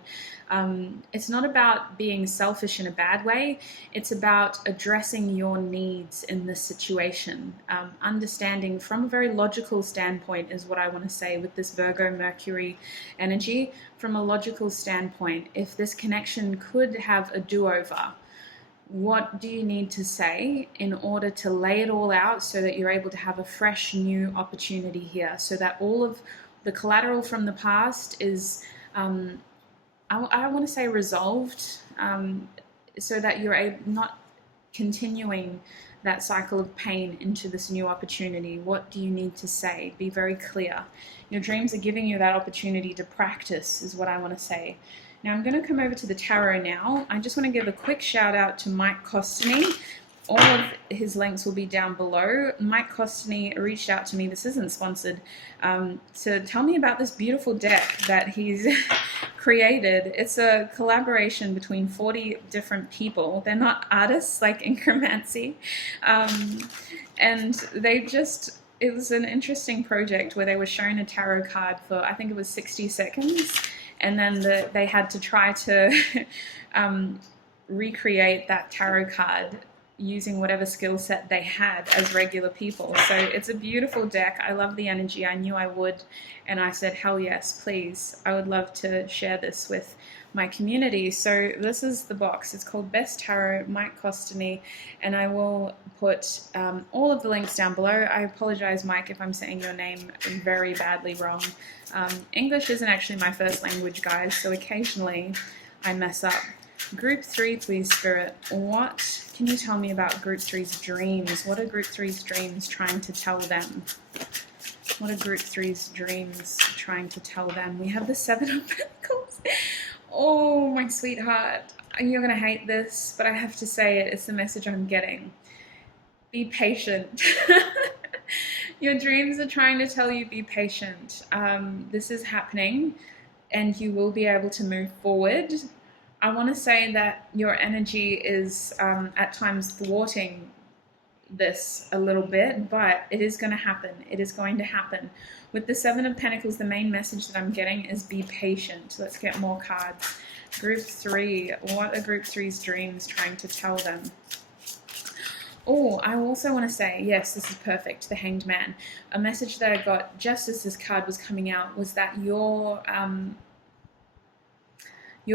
It's not about being selfish in a bad way. It's about addressing your needs in this situation. Understanding from a very logical standpoint is what I want to say with this Virgo Mercury energy. From a logical standpoint, if this connection could have a do-over, what do you need to say in order to lay it all out so that you're able to have a fresh new opportunity here, so that all of the collateral from the past is, I want to say resolved, so that you're not continuing that cycle of pain into this new opportunity. What do you need to say? Be very clear. Your dreams are giving you that opportunity to practice, is what I want to say. Now I'm going to come over to the tarot now. I just want to give a quick shout out to Mike Costany. All of his links will be down below. Mike Costany reached out to me, this isn't sponsored, to tell me about this beautiful deck that he's created. It's a collaboration between 40 different people. They're not artists like Incromancy. And it was an interesting project where they were shown a tarot card for, I think it was 60 seconds. And then they had to try to recreate that tarot card using whatever skill set they had as regular people. So it's a beautiful deck. I love the energy. I knew I would. And I said, hell yes, please. I would love to share this with my community. So this is the box. It's called Best Tarot, Mike Costany, and I will put all of the links down below. I apologize, Mike, if I'm saying your name very badly wrong. English isn't actually my first language, guys, so occasionally I mess up. Group 3, please, Spirit. What can you tell me about Group 3's dreams? What are Group 3's dreams trying to tell them? What are Group 3's dreams trying to tell them? We have the 7 of Pentacles. Oh, my sweetheart. You're going to hate this, but I have to say it. It's the message I'm getting. Be patient. Your dreams are trying to tell you be patient. This is happening, and you will be able to move forward. I want to say that your energy is at times thwarting this a little bit, but it is going to happen. It is going to happen. With the 7 of Pentacles, the main message that I'm getting is be patient. Let's get more cards. Group 3. What are Group 3's dreams trying to tell them? Oh, I also want to say, yes, this is perfect, the Hanged Man. A message that I got just as this card was coming out was that your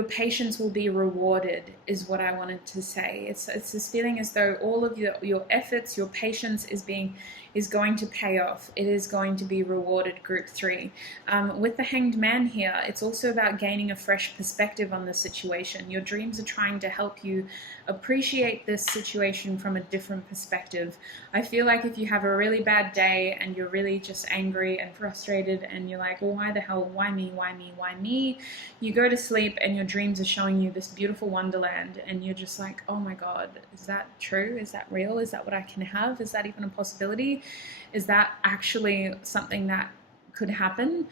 patience will be rewarded, is what I wanted to say. It's this feeling as though all of your efforts, your patience is going to pay off. It is going to be rewarded, Group 3. With the Hanged Man here, it's also about gaining a fresh perspective on the situation. Your dreams are trying to help you appreciate this situation from a different perspective. I feel like if you have a really bad day and you're really just angry and frustrated and you're like, well, why the hell, why me, why me, why me? You go to sleep and your dreams are showing you this beautiful wonderland and you're just like, oh my God, is that true? Is that real? Is that what I can have? Is that even a possibility? Is that actually something that could happen?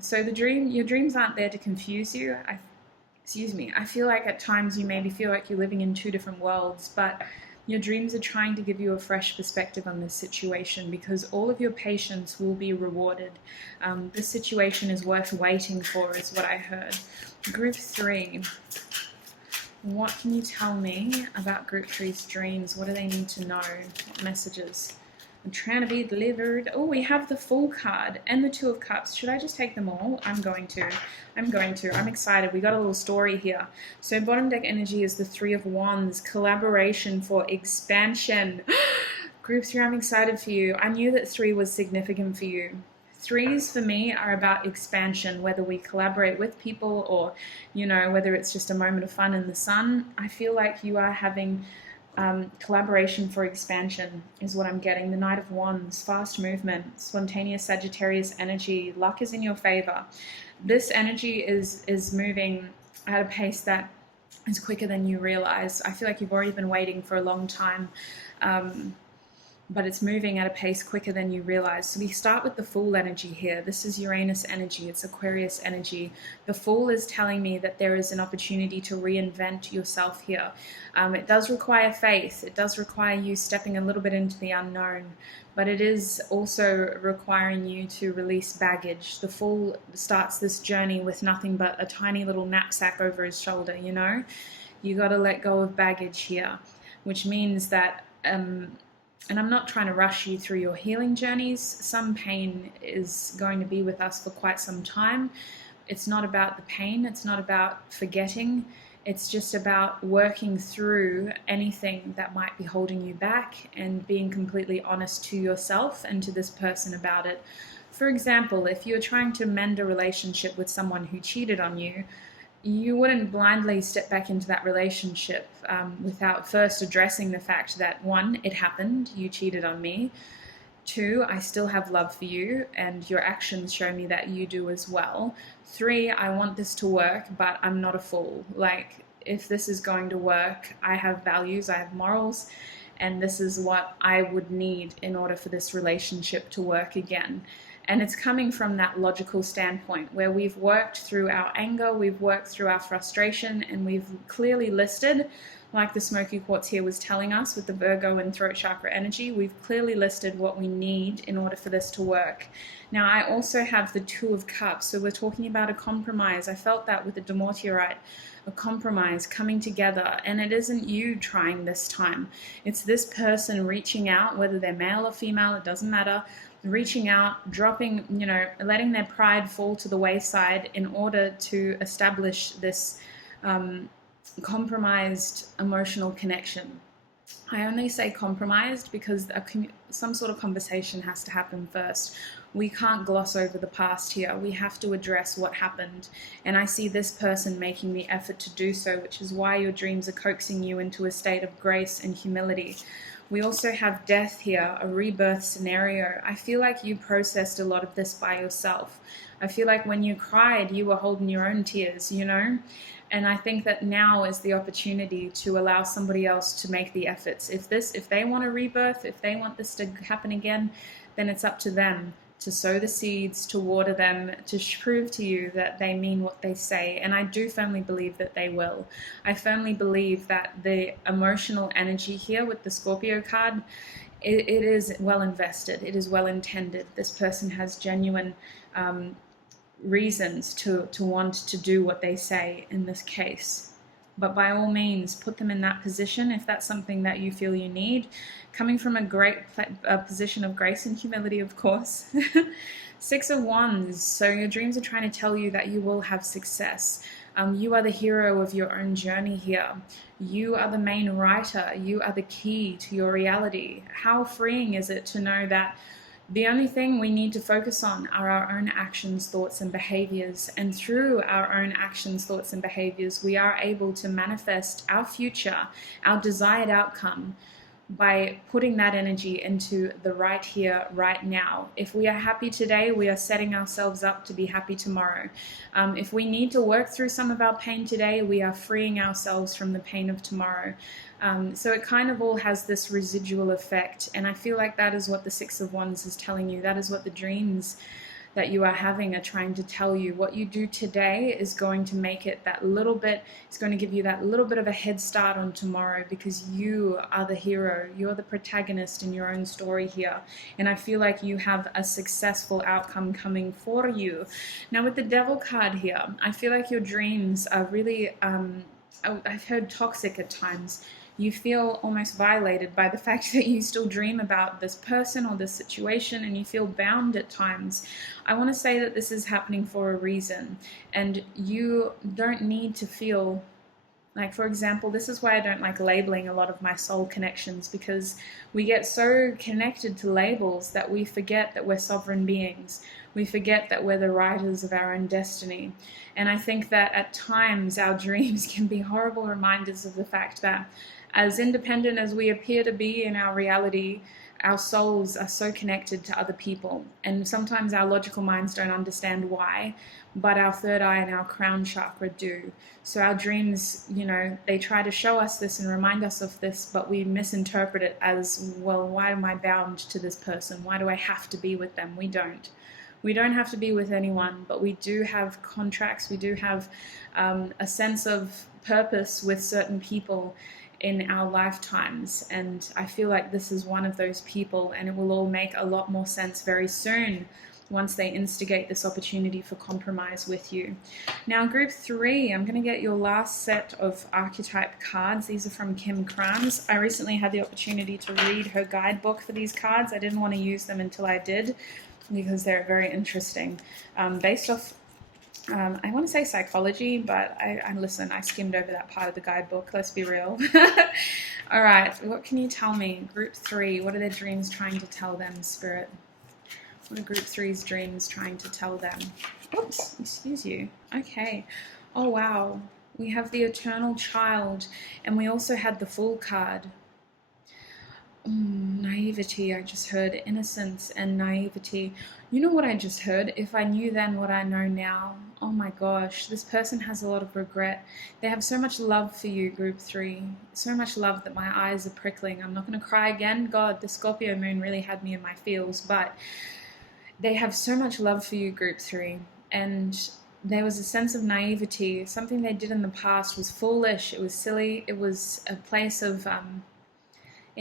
So your dreams aren't there to confuse you. I feel like at times you maybe feel like you're living in 2 different worlds, but your dreams are trying to give you a fresh perspective on this situation because all of your patience will be rewarded. This situation is worth waiting for, is what I heard. Group 3. What can you tell me about Group 3's dreams? What do they need to know? What messages? I'm trying to be delivered. Oh, we have the Fool card and the 2 of Cups. Should I just take them all? I'm going to. I'm excited. We got a little story here. So bottom deck energy is the 3 of Wands. Collaboration for expansion. Group 3, I'm excited for you. I knew that 3 was significant for you. 3s for me are about expansion, whether we collaborate with people or, whether it's just a moment of fun in the sun. I feel like you are having collaboration for expansion is what I'm getting. The Knight of Wands, fast movement, spontaneous Sagittarius energy. Luck is in your favor. This energy is moving at a pace that is quicker than you realize. I feel like you've already been waiting for a long time, but it's moving at a pace quicker than you realize. So we start with the Fool energy here. This is Uranus energy. It's Aquarius energy. The Fool is telling me that there is an opportunity to reinvent yourself here. It does require faith. It does require you stepping a little bit into the unknown, but it is also requiring you to release baggage. The Fool starts this journey with nothing but a tiny little knapsack over his shoulder, You got to let go of baggage here, which means that and I'm not trying to rush you through your healing journeys. Some pain is going to be with us for quite some time. It's not about the pain. It's not about forgetting. It's just about working through anything that might be holding you back and being completely honest to yourself and to this person about it. For example, if you're trying to mend a relationship with someone who cheated on you, you wouldn't blindly step back into that relationship without first addressing the fact that 1, it happened, you cheated on me. 2, I still have love for you and your actions show me that you do as well. 3, I want this to work, but I'm not a fool. Like, if this is going to work, I have values, I have morals, and this is what I would need in order for this relationship to work again. And it's coming from that logical standpoint where we've worked through our anger, we've worked through our frustration, and we've clearly listed, like the smoky quartz here was telling us with the Virgo and throat chakra energy, we've clearly listed what we need in order for this to work. Now, I also have the 2 of Cups, so we're talking about a compromise. I felt that with the Demortiorite. a compromise, coming together. And it isn't you trying this time. It's this person reaching out, whether they're male or female, it doesn't matter, reaching out, dropping, letting their pride fall to the wayside in order to establish this compromised emotional connection. I only say compromised because some sort of conversation has to happen first. We can't gloss over the past here. We have to address what happened. And I see this person making the effort to do so, which is why your dreams are coaxing you into a state of grace and humility. We also have death here, a rebirth scenario. I feel like you processed a lot of this by yourself. I feel like when you cried, you were holding your own tears, And I think that now is the opportunity to allow somebody else to make the efforts. If they want a rebirth, if they want this to happen again, then it's up to them to sow the seeds, to water them, to prove to you that they mean what they say. And I do firmly believe that they will. I firmly believe that the emotional energy here with the Scorpio card, it is well invested. It is well intended. This person has genuine reasons to want to do what they say in this case. But by all means, put them in that position if that's something that you feel you need. Coming from a position of grace and humility, of course. 6 of Wands. So your dreams are trying to tell you that you will have success. You are the hero of your own journey here. You are the main writer. You are the key to your reality. How freeing is it to know that the only thing we need to focus on are our own actions, thoughts, and behaviors. And through our own actions, thoughts, and behaviors, we are able to manifest our future, our desired outcome, by putting that energy into the right here, right now. If we are happy today, we are setting ourselves up to be happy tomorrow. If we need to work through some of our pain today, we are freeing ourselves from the pain of tomorrow. So it kind of all has this residual effect, and I feel like that is what the 6 of Wands is telling you. That is what the dreams that you are having are trying to tell you. What you do today is going to make it that little bit, it's going to give you that little bit of a head start on tomorrow, because you are the hero, you're the protagonist in your own story here, and I feel like you have a successful outcome coming for you. Now with the Devil card here, I feel like your dreams are really, I've heard toxic at times. You feel almost violated by the fact that you still dream about this person or this situation, and you feel bound at times. I want to say that this is happening for a reason, and you don't need to feel like, for example, this is why I don't like labeling a lot of my soul connections, because we get so connected to labels that we forget that we're sovereign beings. We forget that we're the writers of our own destiny. And I think that at times our dreams can be horrible reminders of the fact that, as independent as we appear to be in our reality, our souls are so connected to other people. And sometimes our logical minds don't understand why, but our third eye and our crown chakra do. So our dreams, they try to show us this and remind us of this, but we misinterpret it as, well, why am I bound to this person? Why do I have to be with them? We don't. We don't have to be with anyone, but we do have contracts. We do have a sense of purpose with certain people in our lifetimes, and I feel like this is one of those people, and it will all make a lot more sense very soon once they instigate this opportunity for compromise with you. Now group 3, I'm going to get your last set of archetype cards. These are from Krans. I recently had the opportunity to read her guidebook for these cards. I didn't want to use them until I did, because they're very interesting, based off I want to say psychology, but I skimmed over that part of the guidebook, let's be real. All right, what can you tell me? Group 3, what are their dreams trying to tell them, Spirit? What are Group 3's dreams trying to tell them? Oops, excuse you. Okay. Oh, wow. We have the Eternal Child, and we also had the Fool card. Naivety, I just heard. Innocence and naivety. You know what I just heard? If I knew then what I know now. Oh my gosh, this person has a lot of regret. They have so much love for you, Group 3. So much love that my eyes are prickling. I'm not going to cry again. God, the Scorpio moon really had me in my feels. But they have so much love for you, Group 3. And there was a sense of naivety. Something they did in the past was foolish. It was silly. It was a place of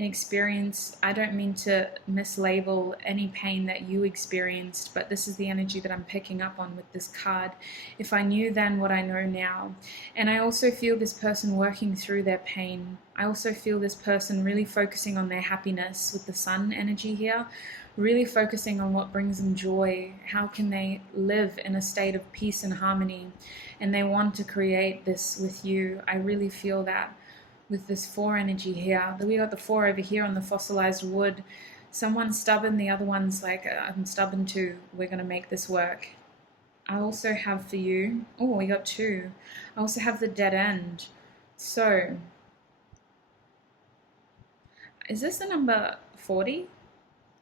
experience. I don't mean to mislabel any pain that you experienced, but this is the energy that I'm picking up on with this card. If I knew then what I know now. And I also feel this person working through their pain. I also feel this person really focusing on their happiness with the sun energy here, really focusing on what brings them joy. How can they live in a state of peace and harmony? And they want to create this with you. I really feel that with this 4 energy here. We got the 4 over here on the fossilized wood. Someone's stubborn, the other one's like, I'm stubborn too. We're going to make this work. I also have for you, oh, we got 2. I also have the dead end. So, is this the number 40?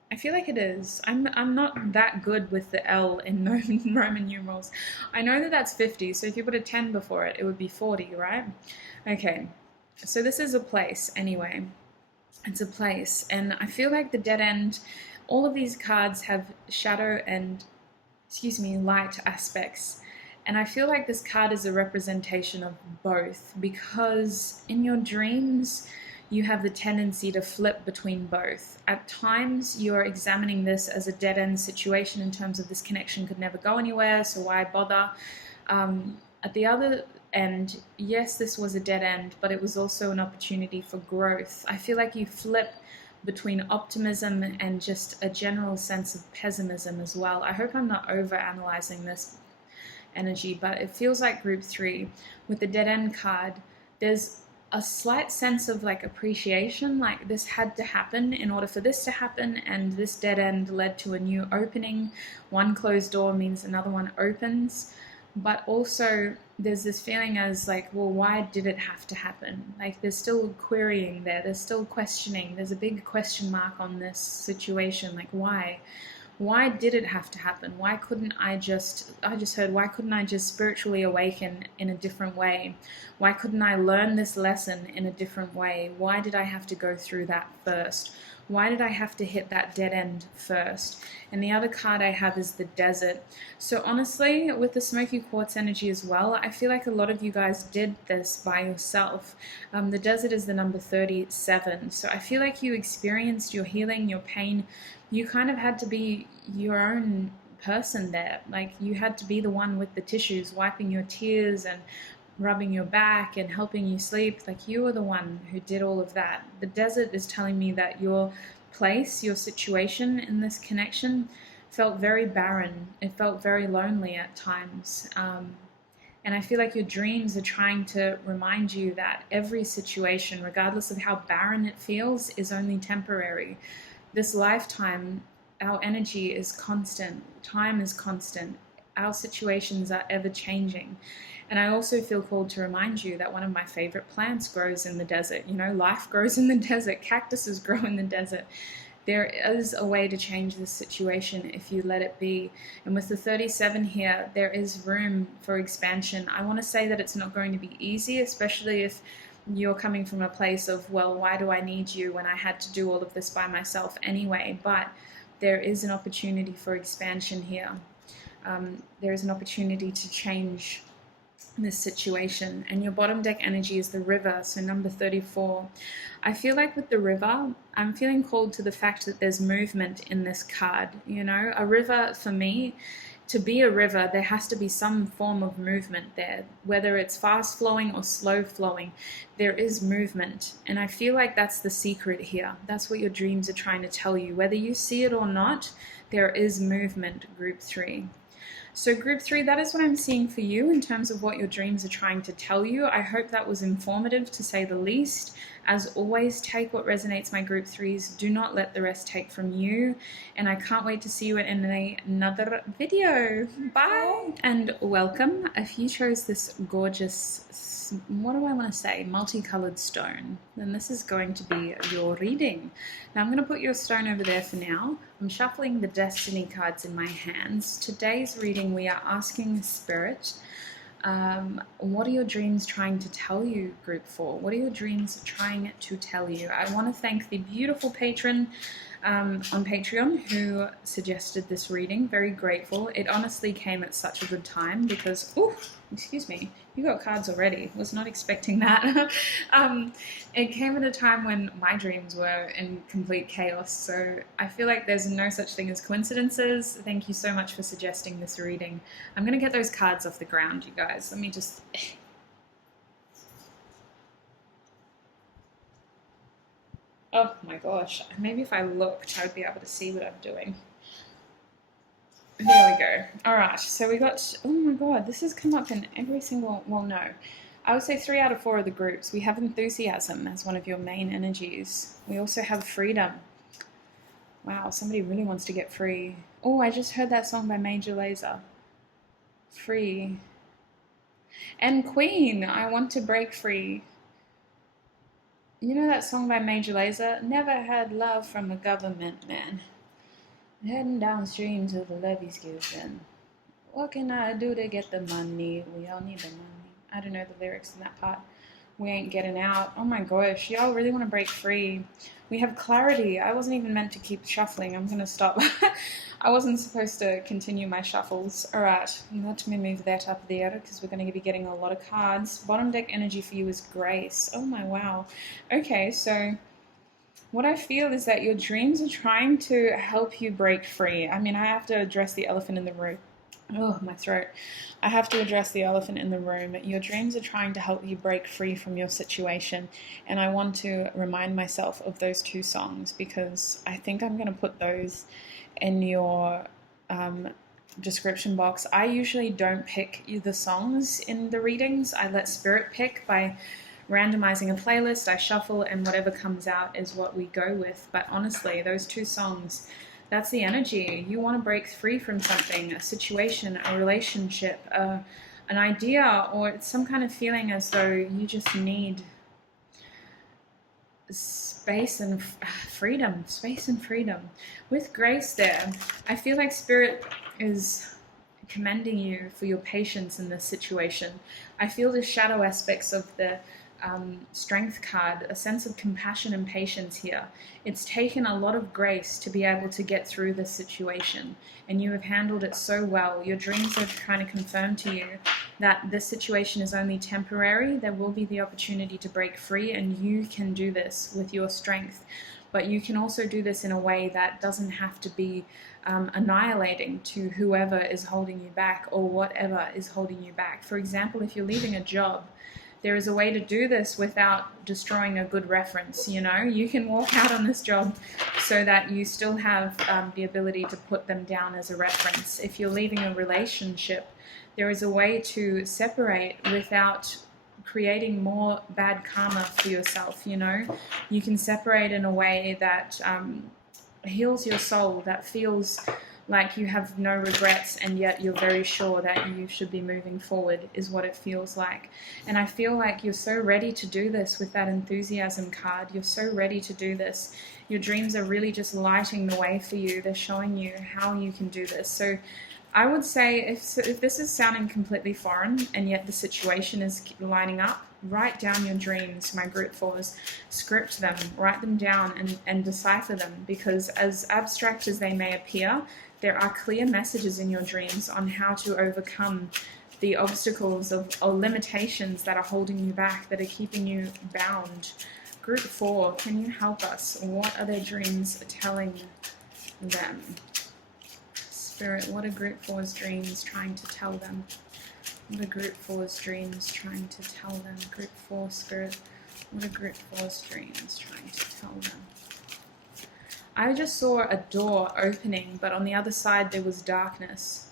I feel like it is. I'm not that good with the L in Roman numerals. I know that that's 50, so if you put a 10 before it, it would be 40, right? Okay. So this is a place anyway. It's a place, and I feel like the dead end, all of these cards have shadow and, light aspects. And I feel like this card is a representation of both, because in your dreams, you have the tendency to flip between both. At times, you're examining this as a dead end situation in terms of this connection could never go anywhere, so why bother? At the other end, yes, this was a dead end, but it was also an opportunity for growth. I feel like you flip between optimism and just a general sense of pessimism as well. I hope I'm not over-analyzing this energy, but it feels like group 3. With the dead end card, there's a slight sense of like appreciation, like this had to happen in order for this to happen, and this dead end led to a new opening. One closed door means another one opens. But also there's this feeling as like, well, why did it have to happen? Like there's still querying there, there's still questioning, there's a big question mark on this situation. Like why did it have to happen? Why couldn't I just heard, why couldn't I just spiritually awaken in a different way? Why couldn't I learn this lesson in a different way? Why did I have to go through that first? Why did I have to hit that dead end first? And the other card I have is the desert. So honestly, with the smoky quartz energy as well, I feel like a lot of you guys did this by yourself. The desert is the number 37. So I feel like you experienced your healing, your pain. You kind of had to be your own person there. Like you had to be the one with the tissues, wiping your tears and rubbing your back and helping you sleep. Like you were the one who did all of that. The desert is telling me that your place, your situation in this connection felt very barren. It felt very lonely at times. And I feel like your dreams are trying to remind you that every situation, regardless of how barren it feels, is only temporary. This lifetime, our energy is constant. Time is constant. Our situations are ever changing. And I also feel called to remind you that one of my favorite plants grows in the desert. You know, life grows in the desert. Cactuses grow in the desert. There is a way to change this situation if you let it be. And with the 37 here, there is room for expansion. I want to say that it's not going to be easy, especially if you're coming from a place of, well, why do I need you when I had to do all of this by myself anyway? But there is an opportunity for expansion here. There is an opportunity to change this situation. And your bottom deck energy is the river, so number 34. I feel like with the river, I'm feeling called to the fact that there's movement in this card. You know, a river, for me, to be a river, there has to be some form of movement there, whether it's fast flowing or slow flowing. There is movement, and I feel like that's the secret here. That's what your dreams are trying to tell you. Whether you see it or not, there is movement, group 3. So group 3, that is what I'm seeing for you in terms of what your dreams are trying to tell you. I hope that was informative, to say the least. As always, take what resonates, my group 3s. Do not let the rest take from you. And I can't wait to see you in another video. Bye! And welcome. If you chose this gorgeous, what do I want to say, multicolored stone, then this is going to be your reading. Now I'm going to put your stone over there for now. I'm shuffling the destiny cards in my hands. Today's reading, we are asking Spirit, what are your dreams trying to tell you, group 4? What are your dreams trying to tell you? I want to thank the beautiful patron on Patreon who suggested this reading. Very grateful. It honestly came at such a good time because, oh, excuse me, you got cards already. Was not expecting that. It came at a time when my dreams were in complete chaos, so I feel like there's no such thing as coincidences. Thank you so much for suggesting this reading. I'm going to get those cards off the ground, you guys. Let me just... Oh my gosh, maybe if I looked, I would be able to see what I'm doing. There we go. All right, so we got, oh my god, this has come up in every single, well, no. I would say 3 out of 4 of the groups. We have enthusiasm as one of your main energies. We also have freedom. Wow, somebody really wants to get free. Oh, I just heard that song by Major Lazer. Free. And Queen, I want to break free. You know that song by Major Lazer? Never had love from a government man. Heading downstream till the levees give in. What can I do to get the money? We all need the money. I don't know the lyrics in that part. We ain't getting out. Oh my gosh, y'all really want to break free. We have clarity. I wasn't even meant to keep shuffling. I'm going to stop. I wasn't supposed to continue my shuffles. All right, let me move that up there because we're going to be getting a lot of cards. Bottom deck energy for you is grace. Oh my wow. Okay, so what I feel is that your dreams are trying to help you break free. I mean, I have to address the elephant in the room. Oh, my throat. I have to address the elephant in the room. Your dreams are trying to help you break free from your situation. And I want to remind myself of those 2 songs because I think I'm going to put those in your description box. I usually don't pick the songs in the readings. I let Spirit pick by randomizing a playlist. I shuffle and whatever comes out is what we go with. But honestly, those 2 songs... That's the energy. You want to break free from something, a situation, a relationship, an idea, or it's some kind of feeling as though you just need space and freedom. Space and freedom. With grace there, I feel like Spirit is commending you for your patience in this situation. I feel the shadow aspects of the Strength card, a sense of compassion and patience here. It's taken a lot of grace to be able to get through this situation, and you have handled it so well. Your dreams have kind of confirmed to you that this situation is only temporary. There will be the opportunity to break free, and you can do this with your strength. But you can also do this in a way that doesn't have to be annihilating to whoever is holding you back or whatever is holding you back. For example, if you're leaving a job, there is a way to do this without destroying a good reference, you know? You can walk out on this job so that you still have the ability to put them down as a reference. If you're leaving a relationship, there is a way to separate without creating more bad karma for yourself, you know? You can separate in a way that heals your soul, that feels like you have no regrets and yet you're very sure that you should be moving forward is what it feels like. And I feel like you're so ready to do this with that enthusiasm card. You're so ready to do this. Your dreams are really just lighting the way for you. They're showing you how you can do this. So I would say if this is sounding completely foreign and yet the situation is lining up, write down your dreams, my group 4s, script them, write them down and decipher them, because as abstract as they may appear, there are clear messages in your dreams on how to overcome the obstacles or limitations that are holding you back, that are keeping you bound. Group 4, can you help us? What are their dreams telling them? Spirit, what are Group 4's dreams trying to tell them? What are Group 4's dreams trying to tell them? Group 4, Spirit, what are Group 4's dreams trying to tell them? I just saw a door opening, but on the other side there was darkness.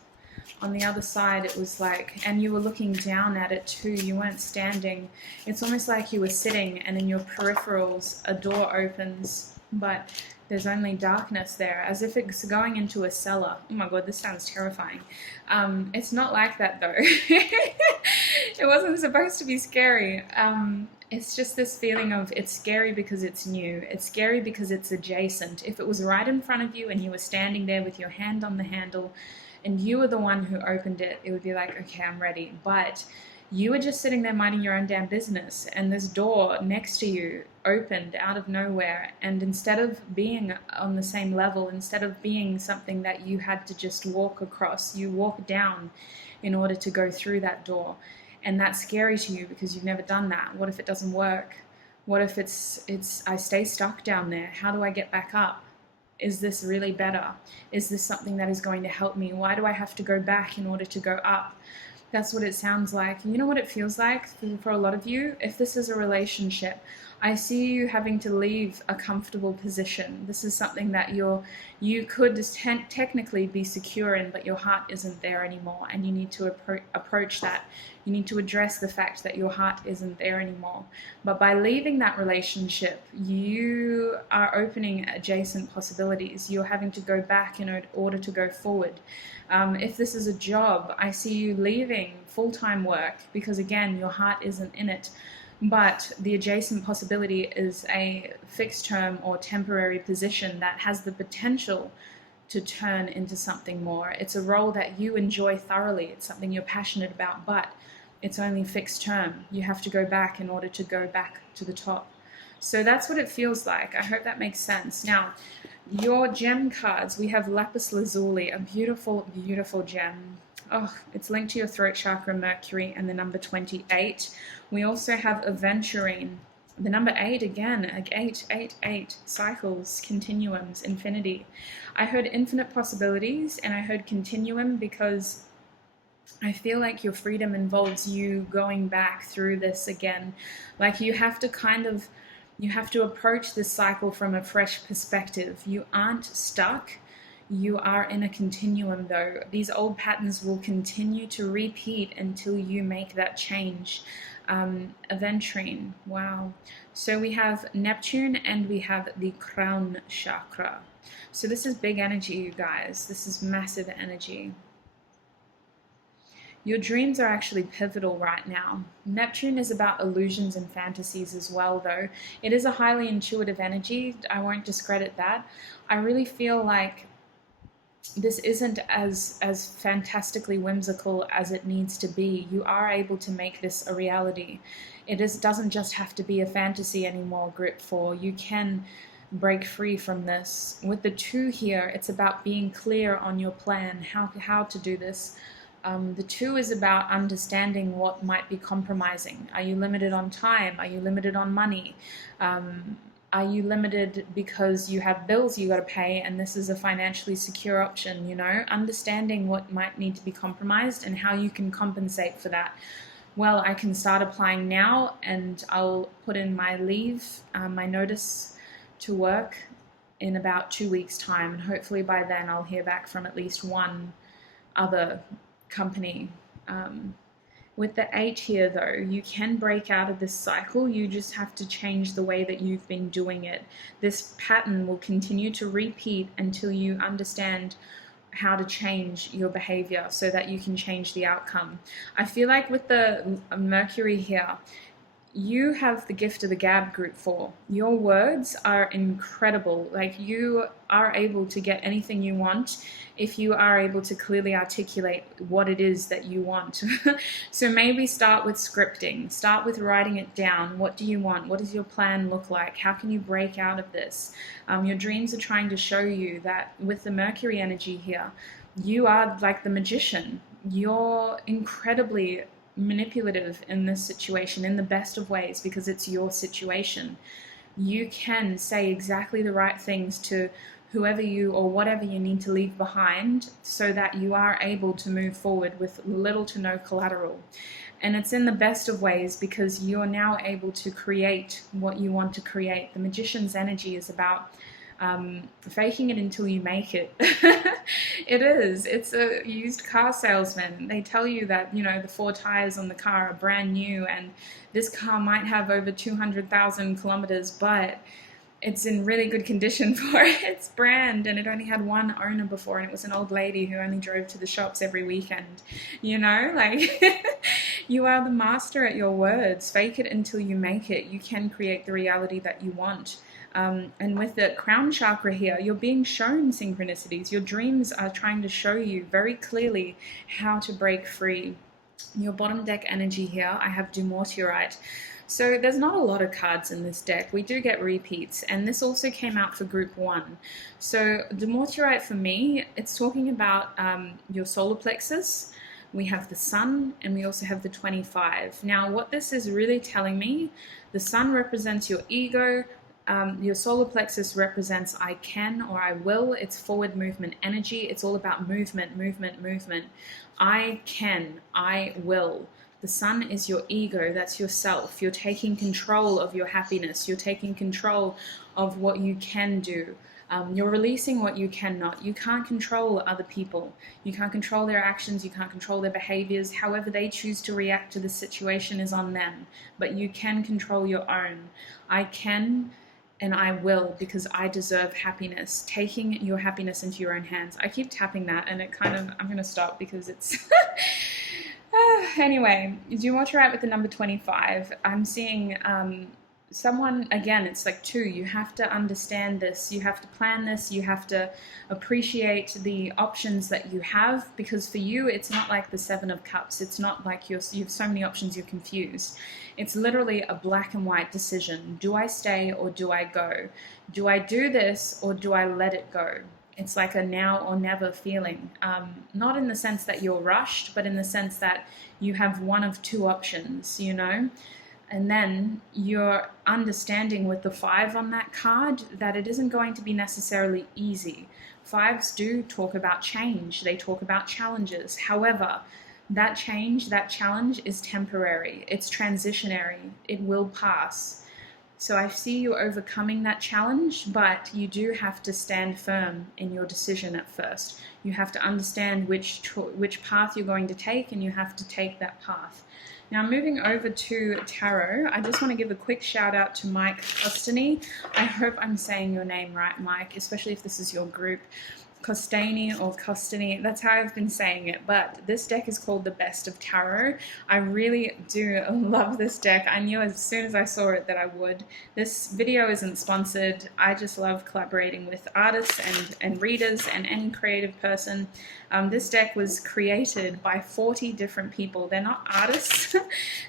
On the other side it was like, and you were looking down at it too, you weren't standing. It's almost like you were sitting and in your peripherals a door opens, but there's only darkness there, as if it's going into a cellar. Oh my god, this sounds terrifying. It's not like that though. It wasn't supposed to be scary. It's just this feeling of it's scary because it's new. It's scary because it's adjacent. If it was right in front of you and you were standing there with your hand on the handle and you were the one who opened it, it would be like, okay, I'm ready. But You were just sitting there minding your own damn business, and this door next to you opened out of nowhere. And instead of being on the same level, instead of being something that you had to just walk across, you walk down in order to go through that door. And that's scary to you because you've never done that. What if it doesn't work? What if it's I stay stuck down there? How do I get back up? Is this really better? Is this something that is going to help me? Why do I have to go back in order to go up? That's what it sounds like. You know what it feels like for a lot of you? If this is a relationship, I see you having to leave a comfortable position. This is something that you could technically be secure in, but your heart isn't there anymore, and you need to approach that. You need to address the fact that your heart isn't there anymore. But by leaving that relationship, you are opening adjacent possibilities. You're having to go back in order to go forward. If this is a job, I see you leaving full-time work because, again, your heart isn't in it. But the adjacent possibility is a fixed term or temporary position that has the potential to turn into something more. It's a role that you enjoy thoroughly. It's something you're passionate about, but it's only fixed term. You have to go back in order to go back to the top. So that's what it feels like. I hope that makes sense. Now, your gem cards, we have lapis lazuli, a beautiful, beautiful gem. Oh, it's linked to your throat chakra, Mercury, and the number 28. We also have aventurine, the number 8 again, like 8, cycles, continuums, infinity. I heard infinite possibilities, and I heard continuum because I feel like your freedom involves you going back through this again. Like you have to approach this cycle from a fresh perspective. You aren't stuck. You are in a continuum though. These old patterns will continue to repeat until you make that change. Aventurine, wow. So we have Neptune and we have the crown chakra. So this is big energy, you guys. This is massive energy. Your dreams are actually pivotal right now. Neptune is about illusions and fantasies as well, though. It is a highly intuitive energy. I won't discredit that. I really feel like this isn't as fantastically whimsical as it needs to be. You are able to make this a reality. Doesn't just have to be a fantasy anymore, Group 4. You can break free from this. With the 2 here, it's about being clear on your plan, how to do this. The 2 is about understanding what might be compromising. Are you limited on time? Are you limited on money? Are you limited because you have bills you got to pay and this is a financially secure option, you know? Understanding what might need to be compromised and how you can compensate for that. Well, I can start applying now and I'll put in my leave, my notice to work in about 2 weeks' time. And hopefully by then I'll hear back from at least one other company. With the 8 here though, you can break out of this cycle. You just have to change the way that you've been doing it. This pattern will continue to repeat until you understand how to change your behavior so that you can change the outcome. I feel like with the Mercury here, you have the gift of the gab, Group 4. Your words are incredible. Like, you are able to get anything you want if you are able to clearly articulate what it is that you want. So maybe start with scripting. Start with writing it down. What do you want? What does your plan look like? How can you break out of this? Your dreams are trying to show you that with the Mercury energy here, you are like the magician. You're incredibly manipulative in this situation in the best of ways because it's your situation. You can say exactly the right things to whoever you or whatever you need to leave behind so that you are able to move forward with little to no collateral. And it's in the best of ways because you're now able to create what you want to create. The magician's energy is about faking it until you make it. It is. It's a used car salesman. They tell you that, you know, the 4 tires on the car are brand new and this car might have over 200,000 kilometers, but it's in really good condition for its brand, and it only had one owner before, and it was an old lady who only drove to the shops every weekend. You know, like, you are the master at your words. Fake it until you make it. You can create the reality that you want. And with the crown chakra here, you're being shown synchronicities. Your dreams are trying to show you very clearly how to break free. Your bottom deck energy here, I have Dumortierite. So there's not a lot of cards in this deck. We do get repeats, and this also came out for group 1. So Dumortierite for me, it's talking about your solar plexus. We have the sun, and we also have the 25. Now, what this is really telling me, the sun represents your ego, your solar plexus represents I can or I will. It's forward movement energy. It's all about movement, movement, movement. I can, I will. The sun is your ego, that's yourself. You're taking control of your happiness. You're taking control of what you can do. You're releasing what you cannot. You can't control other people. You can't control their actions. You can't control their behaviors. However they choose to react to the situation is on them. But you can control your own. I can and I will, because I deserve happiness. Taking your happiness into your own hands. I keep tapping that and it kind of, I'm going to stop because it's... Anyway, Dumortierite with the number 25. I'm seeing someone, again, it's like 2. You have to understand this. You have to plan this. You have to appreciate the options that you have, because for you, it's not like the 7 of Cups. It's not like you have so many options you're confused. It's literally a black and white decision. Do I stay or do I go? Do I do this or do I let it go? It's like a now or never feeling. Not in the sense that you're rushed, but in the sense that you have one of 2 options, you know? And then you're understanding with the 5 on that card that it isn't going to be necessarily easy. 5s do talk about change. They talk about challenges. However, that change, that challenge is temporary. It's transitionary. It will pass. So I see you overcoming that challenge, but you do have to stand firm in your decision at first. You have to understand which path you're going to take, and you have to take that path. Now, moving over to tarot, I just want to give a quick shout out to Mike Costany. I hope I'm saying your name right, Mike, especially if this is your group. Costany or Costany, that's how I've been saying it, but this deck is called the Best of Tarot. I really do love this deck. I knew as soon as I saw it that I would. This video isn't sponsored. I just love collaborating with artists and readers and any creative person. This deck was created by 40 different people. They're not artists,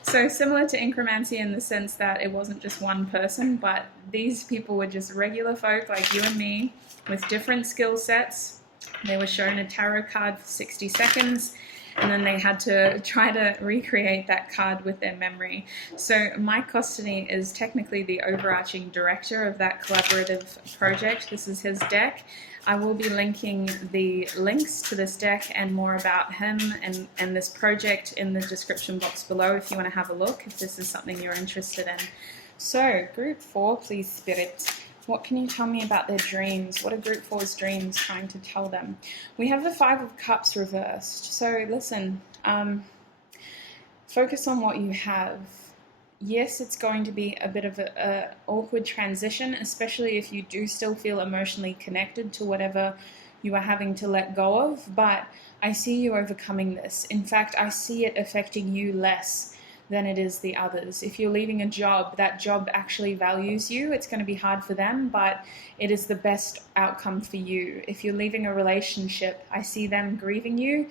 so similar to Incromancy in the sense that it wasn't just one person, but these people were just regular folk like you and me, with different skill sets. They were shown a tarot card for 60 seconds, and then they had to try to recreate that card with their memory. So Mike Costany is technically the overarching director of that collaborative project. This is his deck. I will be linking the links to this deck and more about him and this project in the description box below if you want to have a look, if this is something you're interested in. So, Group 4, please, Spirit. What can you tell me about their dreams? What are Group 4's dreams trying to tell them? We have the 5 of Cups reversed. So listen, focus on what you have. Yes, it's going to be a bit of an awkward transition, especially if you do still feel emotionally connected to whatever you are having to let go of, but I see you overcoming this. In fact, I see it affecting you less than it is the others. If you're leaving a job, that job actually values you. It's going to be hard for them, but it is the best outcome for you. If you're leaving a relationship, I see them grieving you,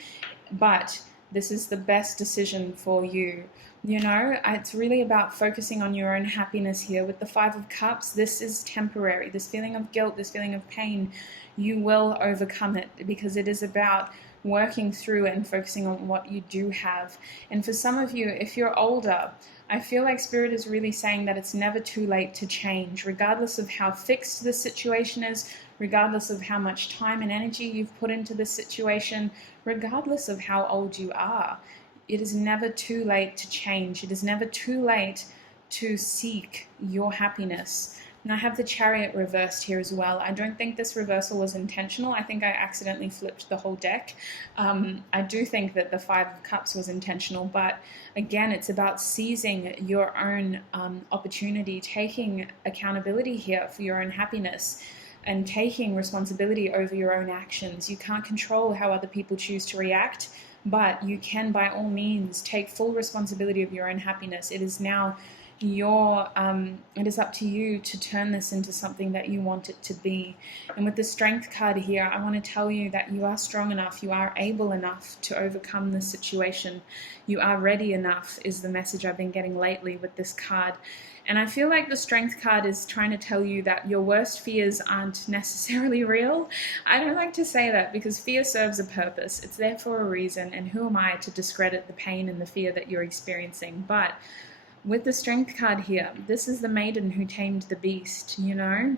but this is the best decision for you. You know, it's really about focusing on your own happiness here. With the 5 of Cups, this is temporary. This feeling of guilt, this feeling of pain, you will overcome it, because it is about working through and focusing on what you do have. And for some of you, if you're older, I feel like Spirit is really saying that it's never too late to change, regardless of how fixed the situation is, regardless of how much time and energy you've put into this situation, regardless of how old you are. It is never too late to change. It is never too late to seek your happiness. And I have the Chariot reversed here as well. I don't think this reversal was intentional. I think I accidentally flipped the whole deck. I do think that the 5 of Cups was intentional, but again, it's about seizing your own opportunity, taking accountability here for your own happiness, and taking responsibility over your own actions. You can't control how other people choose to react, but you can by all means take full responsibility of your own happiness. It is now it is up to you to turn this into something that you want it to be. And with the Strength card here, I want to tell you that you are strong enough, you are able enough to overcome this situation. You are ready enough is the message I've been getting lately with this card. And I feel like the Strength card is trying to tell you that your worst fears aren't necessarily real. I don't like to say that because fear serves a purpose. It's there for a reason, and who am I to discredit the pain and the fear that you're experiencing? But with the Strength card here, this is the maiden who tamed the beast, you know?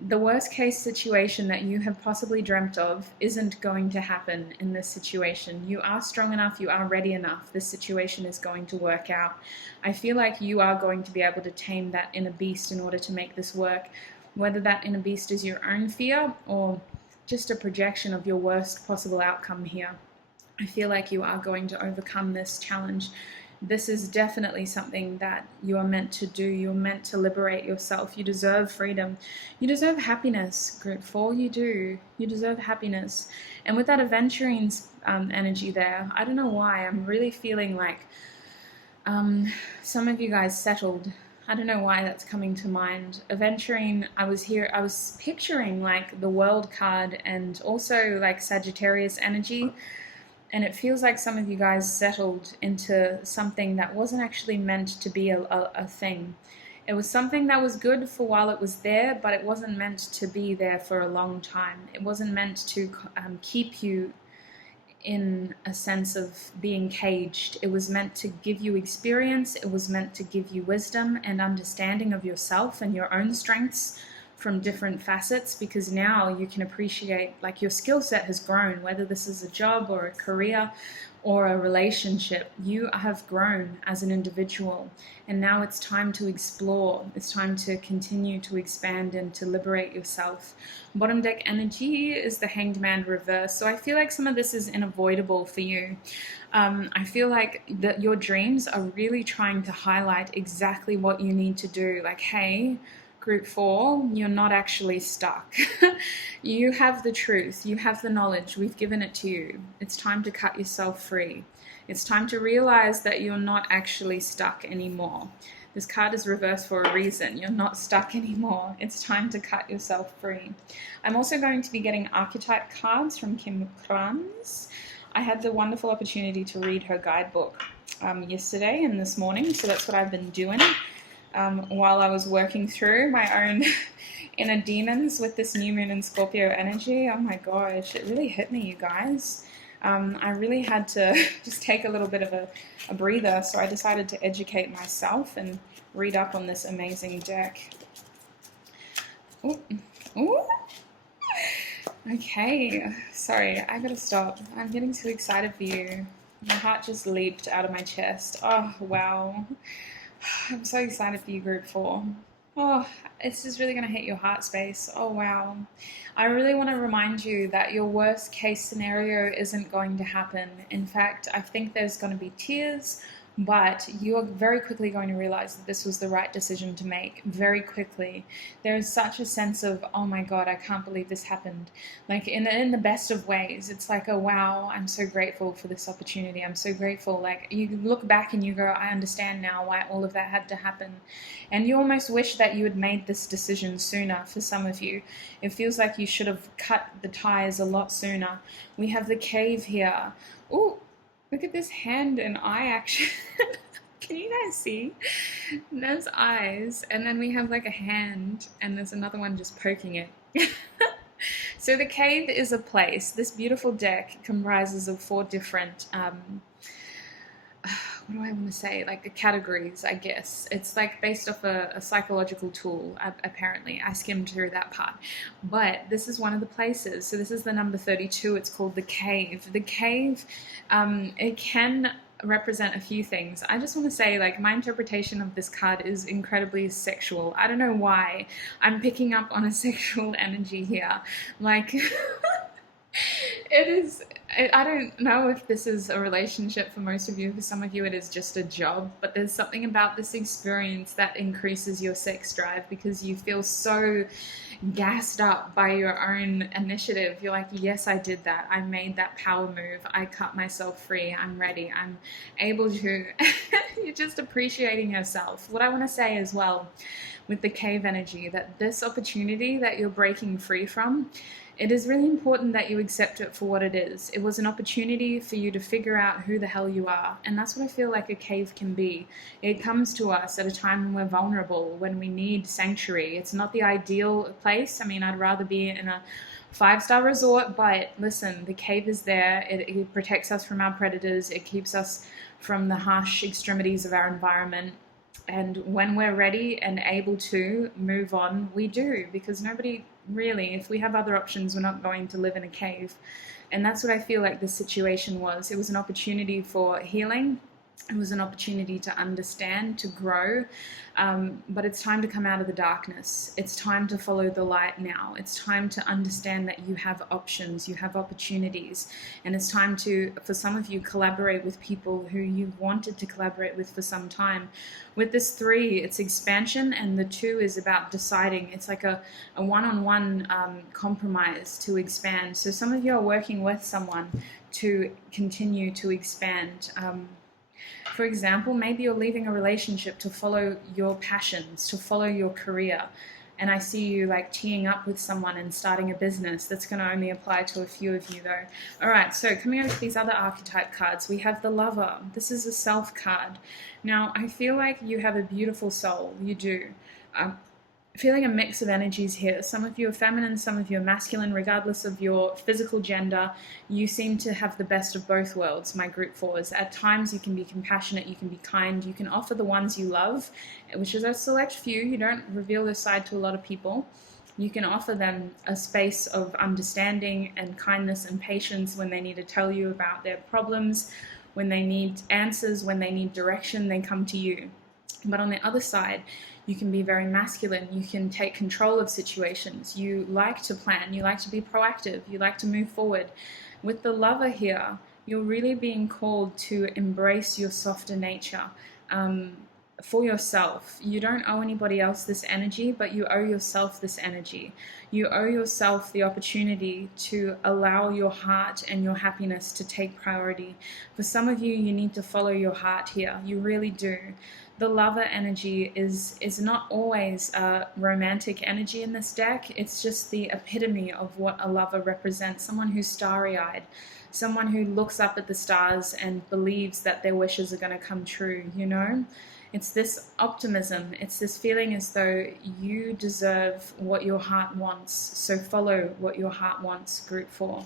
The worst case situation that you have possibly dreamt of isn't going to happen in this situation. You are strong enough, you are ready enough. This situation is going to work out. I feel like you are going to be able to tame that inner beast in order to make this work, whether that inner beast is your own fear or just a projection of your worst possible outcome here. I feel like you are going to overcome this challenge. This is definitely something that you are meant to do. You're meant to liberate yourself. You deserve freedom. You deserve happiness, Group 4. You do. You deserve happiness. And with that Aventurine energy there, I don't know why, I'm really feeling like some of you guys settled. I don't know why that's coming to mind. Aventurine, I was picturing like the World card and also like Sagittarius energy. And it feels like some of you guys settled into something that wasn't actually meant to be a thing. It was something that was good for while it was there, but it wasn't meant to be there for a long time. It wasn't meant to keep you in a sense of being caged. It was meant to give you experience. It was meant to give you wisdom and understanding of yourself and your own strengths from different facets, because now you can appreciate, like, your skill set has grown, whether this is a job or a career or a relationship. You have grown as an individual, and now it's time to explore. It's time to continue to expand and to liberate yourself. Bottom deck energy is the Hanged Man reverse, so I feel like some of this is unavoidable for you. I feel like that your dreams are really trying to highlight exactly what you need to do. Like, hey, Group 4, you're not actually stuck. You have the truth. You have the knowledge. We've given it to you. It's time to cut yourself free. It's time to realize that you're not actually stuck anymore. This card is reversed for a reason. You're not stuck anymore. It's time to cut yourself free. I'm also going to be getting Archetype cards from Krans. I had the wonderful opportunity to read her guidebook yesterday and this morning, so that's what I've been doing. While I was working through my own inner demons with this new moon and Scorpio energy. Oh my gosh, it really hit me, you guys. I really had to just take a little bit of a breather, so I decided to educate myself and read up on this amazing deck. Ooh. Ooh. Okay, sorry, I gotta stop. I'm getting too excited for you. My heart just leaped out of my chest. Oh, wow. I'm so excited for you, Group 4. Oh, it's just really going to hit your heart space. Oh, wow. I really want to remind you that your worst case scenario isn't going to happen. In fact, I think there's going to be tears, but you are very quickly going to realize that this was the right decision to make. Very quickly. There is such a sense of, oh my God, I can't believe this happened. Like in the best of ways. It's like, oh wow, I'm so grateful for this opportunity. I'm so grateful. Like, you look back and you go, I understand now why all of that had to happen. And you almost wish that you had made this decision sooner. For some of you, it feels like you should have cut the ties a lot sooner. We have the Cave here. Ooh. Look at this hand and eye action. Can you guys see? There's eyes, and then we have like a hand, and there's another one just poking it. So the Cave is a place. This beautiful deck comprises of 4 different, what do I want to say? Like categories, I guess. It's like based off a psychological tool, apparently. I skimmed through that part. But this is one of the places. So this is the number 32. It's called the Cave. The Cave, it can represent a few things. I just want to say, like, my interpretation of this card is incredibly sexual. I don't know why. I'm picking up on a sexual energy here. Like, it is... I don't know if this is a relationship for most of you. For some of you, it is just a job. But there's something about this experience that increases your sex drive because you feel so gassed up by your own initiative. You're like, yes, I did that. I made that power move. I cut myself free. I'm ready. I'm able to. You're just appreciating yourself. What I want to say as well with the cave energy, that this opportunity that you're breaking free from, it is really important that you accept it for what it is. It was an opportunity for you to figure out who the hell you are. And that's what I feel like a cave can be. It comes to us at a time when we're vulnerable, when we need sanctuary. It's not the ideal place. I mean, I'd rather be in a 5-star resort, but listen, the cave is there. It protects us from our predators. It keeps us from the harsh extremities of our environment. And when we're ready and able to move on, we do, because nobody really, if we have other options, we're not going to live in a cave. And that's what I feel like this situation was. It was an opportunity for healing. It was an opportunity to understand, to grow, but it's time to come out of the darkness. It's time to follow the light now. It's time to understand that you have options, you have opportunities, and it's time to, for some of you, collaborate with people who you've wanted to collaborate with for some time. With this 3, it's expansion, and the 2 is about deciding. It's like a one-on-one compromise to expand. So some of you are working with someone to continue to expand. For example, maybe you're leaving a relationship to follow your passions, to follow your career. And I see you like teeing up with someone and starting a business. That's going to only apply to a few of you though. All right, so coming over to these other archetype cards, we have the Lover. This is a self card. Now, I feel like you have a beautiful soul. You do. Feeling a mix of energies here. Some of you are feminine, some of you are masculine. Regardless of your physical gender, you seem to have the best of both worlds, my group 4s. At times you can be compassionate, you can be kind, you can offer the ones you love, which is a select few. You don't reveal this side to a lot of people. You can offer them a space of understanding and kindness and patience when they need to tell you about their problems, when they need answers, when they need direction, they come to you. But on the other side, you can be very masculine. You can take control of situations. You like to plan. You like to be proactive. You like to move forward. With the Lover here, you're really being called to embrace your softer nature for yourself. You don't owe anybody else this energy, but you owe yourself this energy. You owe yourself the opportunity to allow your heart and your happiness to take priority. For some of you, you need to follow your heart here. You really do. The Lover energy is not always a romantic energy in this deck. It's just the epitome of what a lover represents. Someone who's starry-eyed, someone who looks up at the stars and believes that their wishes are going to come true, you know? It's this optimism. It's this feeling as though you deserve what your heart wants. So follow what your heart wants, group 4.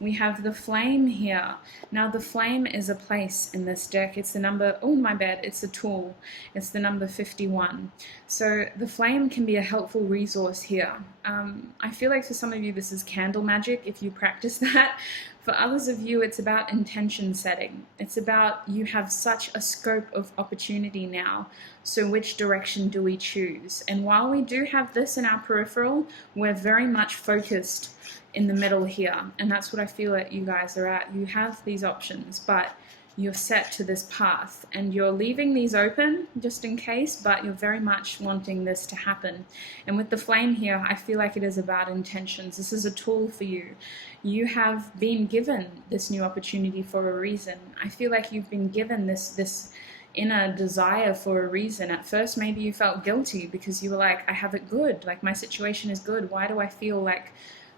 We have the Flame here. Now the Flame is a place in this deck. It's the number, oh my bad, it's a tool. It's the number 51. So the Flame can be a helpful resource here. I feel like for some of you this is candle magic if you practice that. For others of you, it's about intention setting. It's about you have such a scope of opportunity now. So which direction do we choose? And while we do have this in our peripheral, we're very much focused in the middle here. And that's what I feel like you guys are at. You have these options, but you're set to this path and you're leaving these open just in case, but you're very much wanting this to happen. And with the Flame here, I feel like it is about intentions. This is a tool for you. You have been given this new opportunity for a reason. I feel like you've been given this inner desire for a reason. At first, maybe you felt guilty because you were like, I have it good. Like my situation is good. Why do I feel like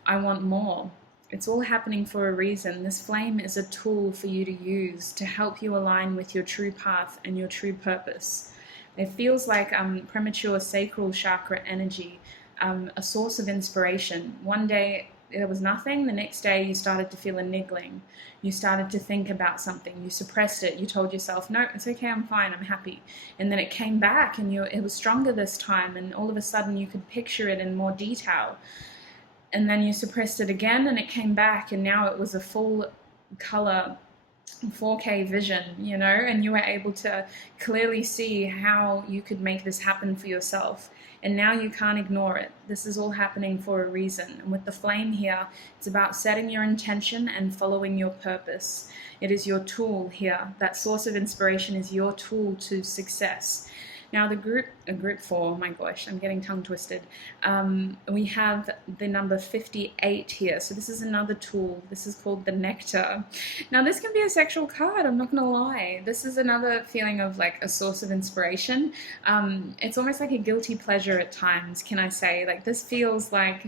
I want more? It's all happening for a reason. This Flame is a tool for you to use to help you align with your true path and your true purpose. It feels like premature sacral chakra energy, a source of inspiration. One day there was nothing, the next day you started to feel a niggling. You started to think about something, you suppressed it, you told yourself, no, it's okay, I'm fine, I'm happy. And then it came back and it was stronger this time, and all of a sudden you could picture it in more detail. And then you suppressed it again and it came back, and now it was a full color 4K vision, you know, and you were able to clearly see how you could make this happen for yourself. And now you can't ignore it. This is all happening for a reason. And with the flame here, it's about setting your intention and following your purpose. It is your tool here. That source of inspiration is your tool to success. Now the group 4, oh my gosh, I'm getting tongue twisted. We have the number 58 here. So this is another tool. This is called the nectar. Now this can be a sexual card, I'm not gonna lie. This is another feeling of like a source of inspiration. It's almost like a guilty pleasure at times, can I say? Like this feels like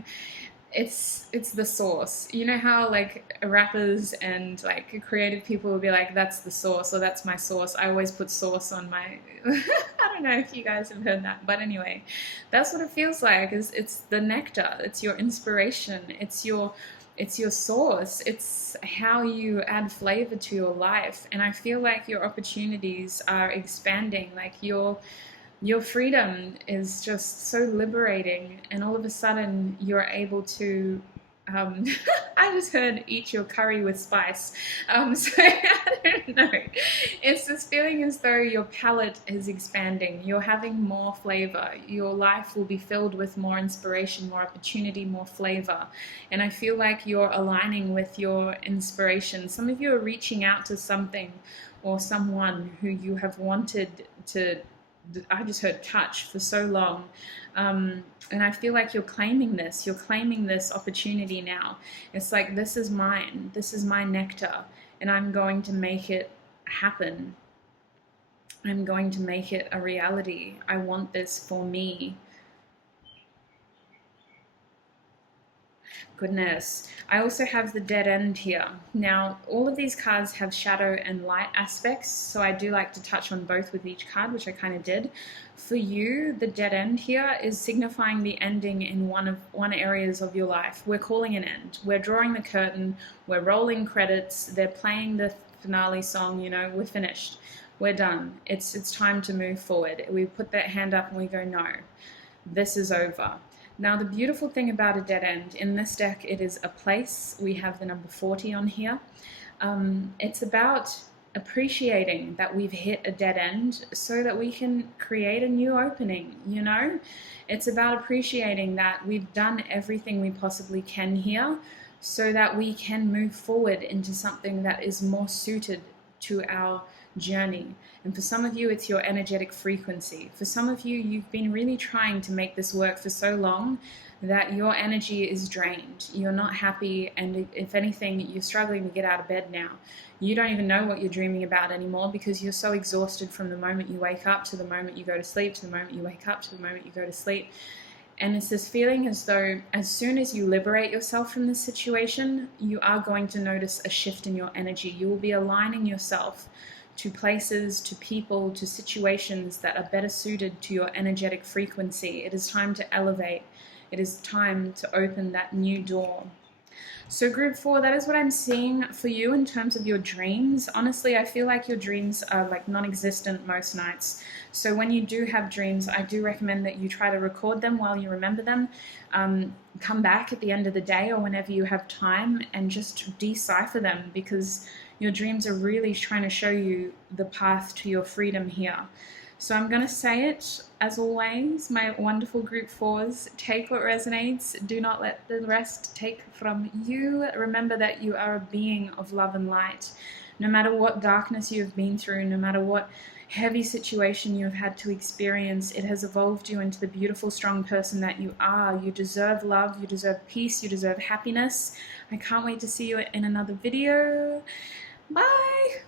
it's the source. You know how like rappers and like creative people will be like, that's the source, or that's my source. I always put source on my I don't know if you guys have heard that, but anyway, that's what it feels like. It's the nectar, it's your inspiration, it's your source, it's how you add flavor to your life. And I feel like your opportunities are expanding, like your freedom is just so liberating, and all of a sudden you're able to I just heard eat your curry with spice. So I don't know. It's this feeling as though your palate is expanding. You're having more flavor. Your life will be filled with more inspiration, more opportunity, more flavor. And I feel like you're aligning with your inspiration. Some of you are reaching out to something or someone who you have wanted to, I just heard touch, for so long. And I feel like you're claiming this opportunity now. It's like, this is mine, this is my nectar, and I'm going to make it happen. I'm going to make it a reality. I want this for me. Goodness. I also have the dead end here. Now, all of these cards have shadow and light aspects, so I do like to touch on both with each card, which I kind of did. For you, the dead end here is signifying the ending in one areas of your life. We're calling an end. We're drawing the curtain. We're rolling credits. They're playing the finale song. You know, we're finished. We're done. It's time to move forward. We put that hand up and we go, no, this is over. Now, the beautiful thing about a dead end, in this deck, it is a place. We have the number 40 on here. It's about appreciating that we've hit a dead end so that we can create a new opening, you know? It's about appreciating that we've done everything we possibly can here so that we can move forward into something that is more suited to our journey. And for some of you, it's your energetic frequency. For some of you, you've been really trying to make this work for so long that your energy is drained. You're not happy, and if anything, you're struggling to get out of bed now. You don't even know what you're dreaming about anymore because you're so exhausted from the moment you wake up to the moment you go to sleep, to the moment you wake up to the moment you go to sleep. And it's this feeling as though as soon as you liberate yourself from this situation, you are going to notice a shift in your energy. You will be aligning yourself to places, to people, to situations that are better suited to your energetic frequency. It is time to elevate. It is time to open that new door. So group 4, that is what I'm seeing for you in terms of your dreams. Honestly, I feel like your dreams are like non-existent most nights. So when you do have dreams, I do recommend that you try to record them while you remember them. Come back at the end of the day or whenever you have time and just decipher them, because your dreams are really trying to show you the path to your freedom here. So I'm going to say it, as always, my wonderful group 4s, take what resonates. Do not let the rest take from you. Remember that you are a being of love and light. No matter what darkness you have been through, no matter what heavy situation you have had to experience, it has evolved you into the beautiful, strong person that you are. You deserve love, you deserve peace, you deserve happiness. I can't wait to see you in another video. Bye!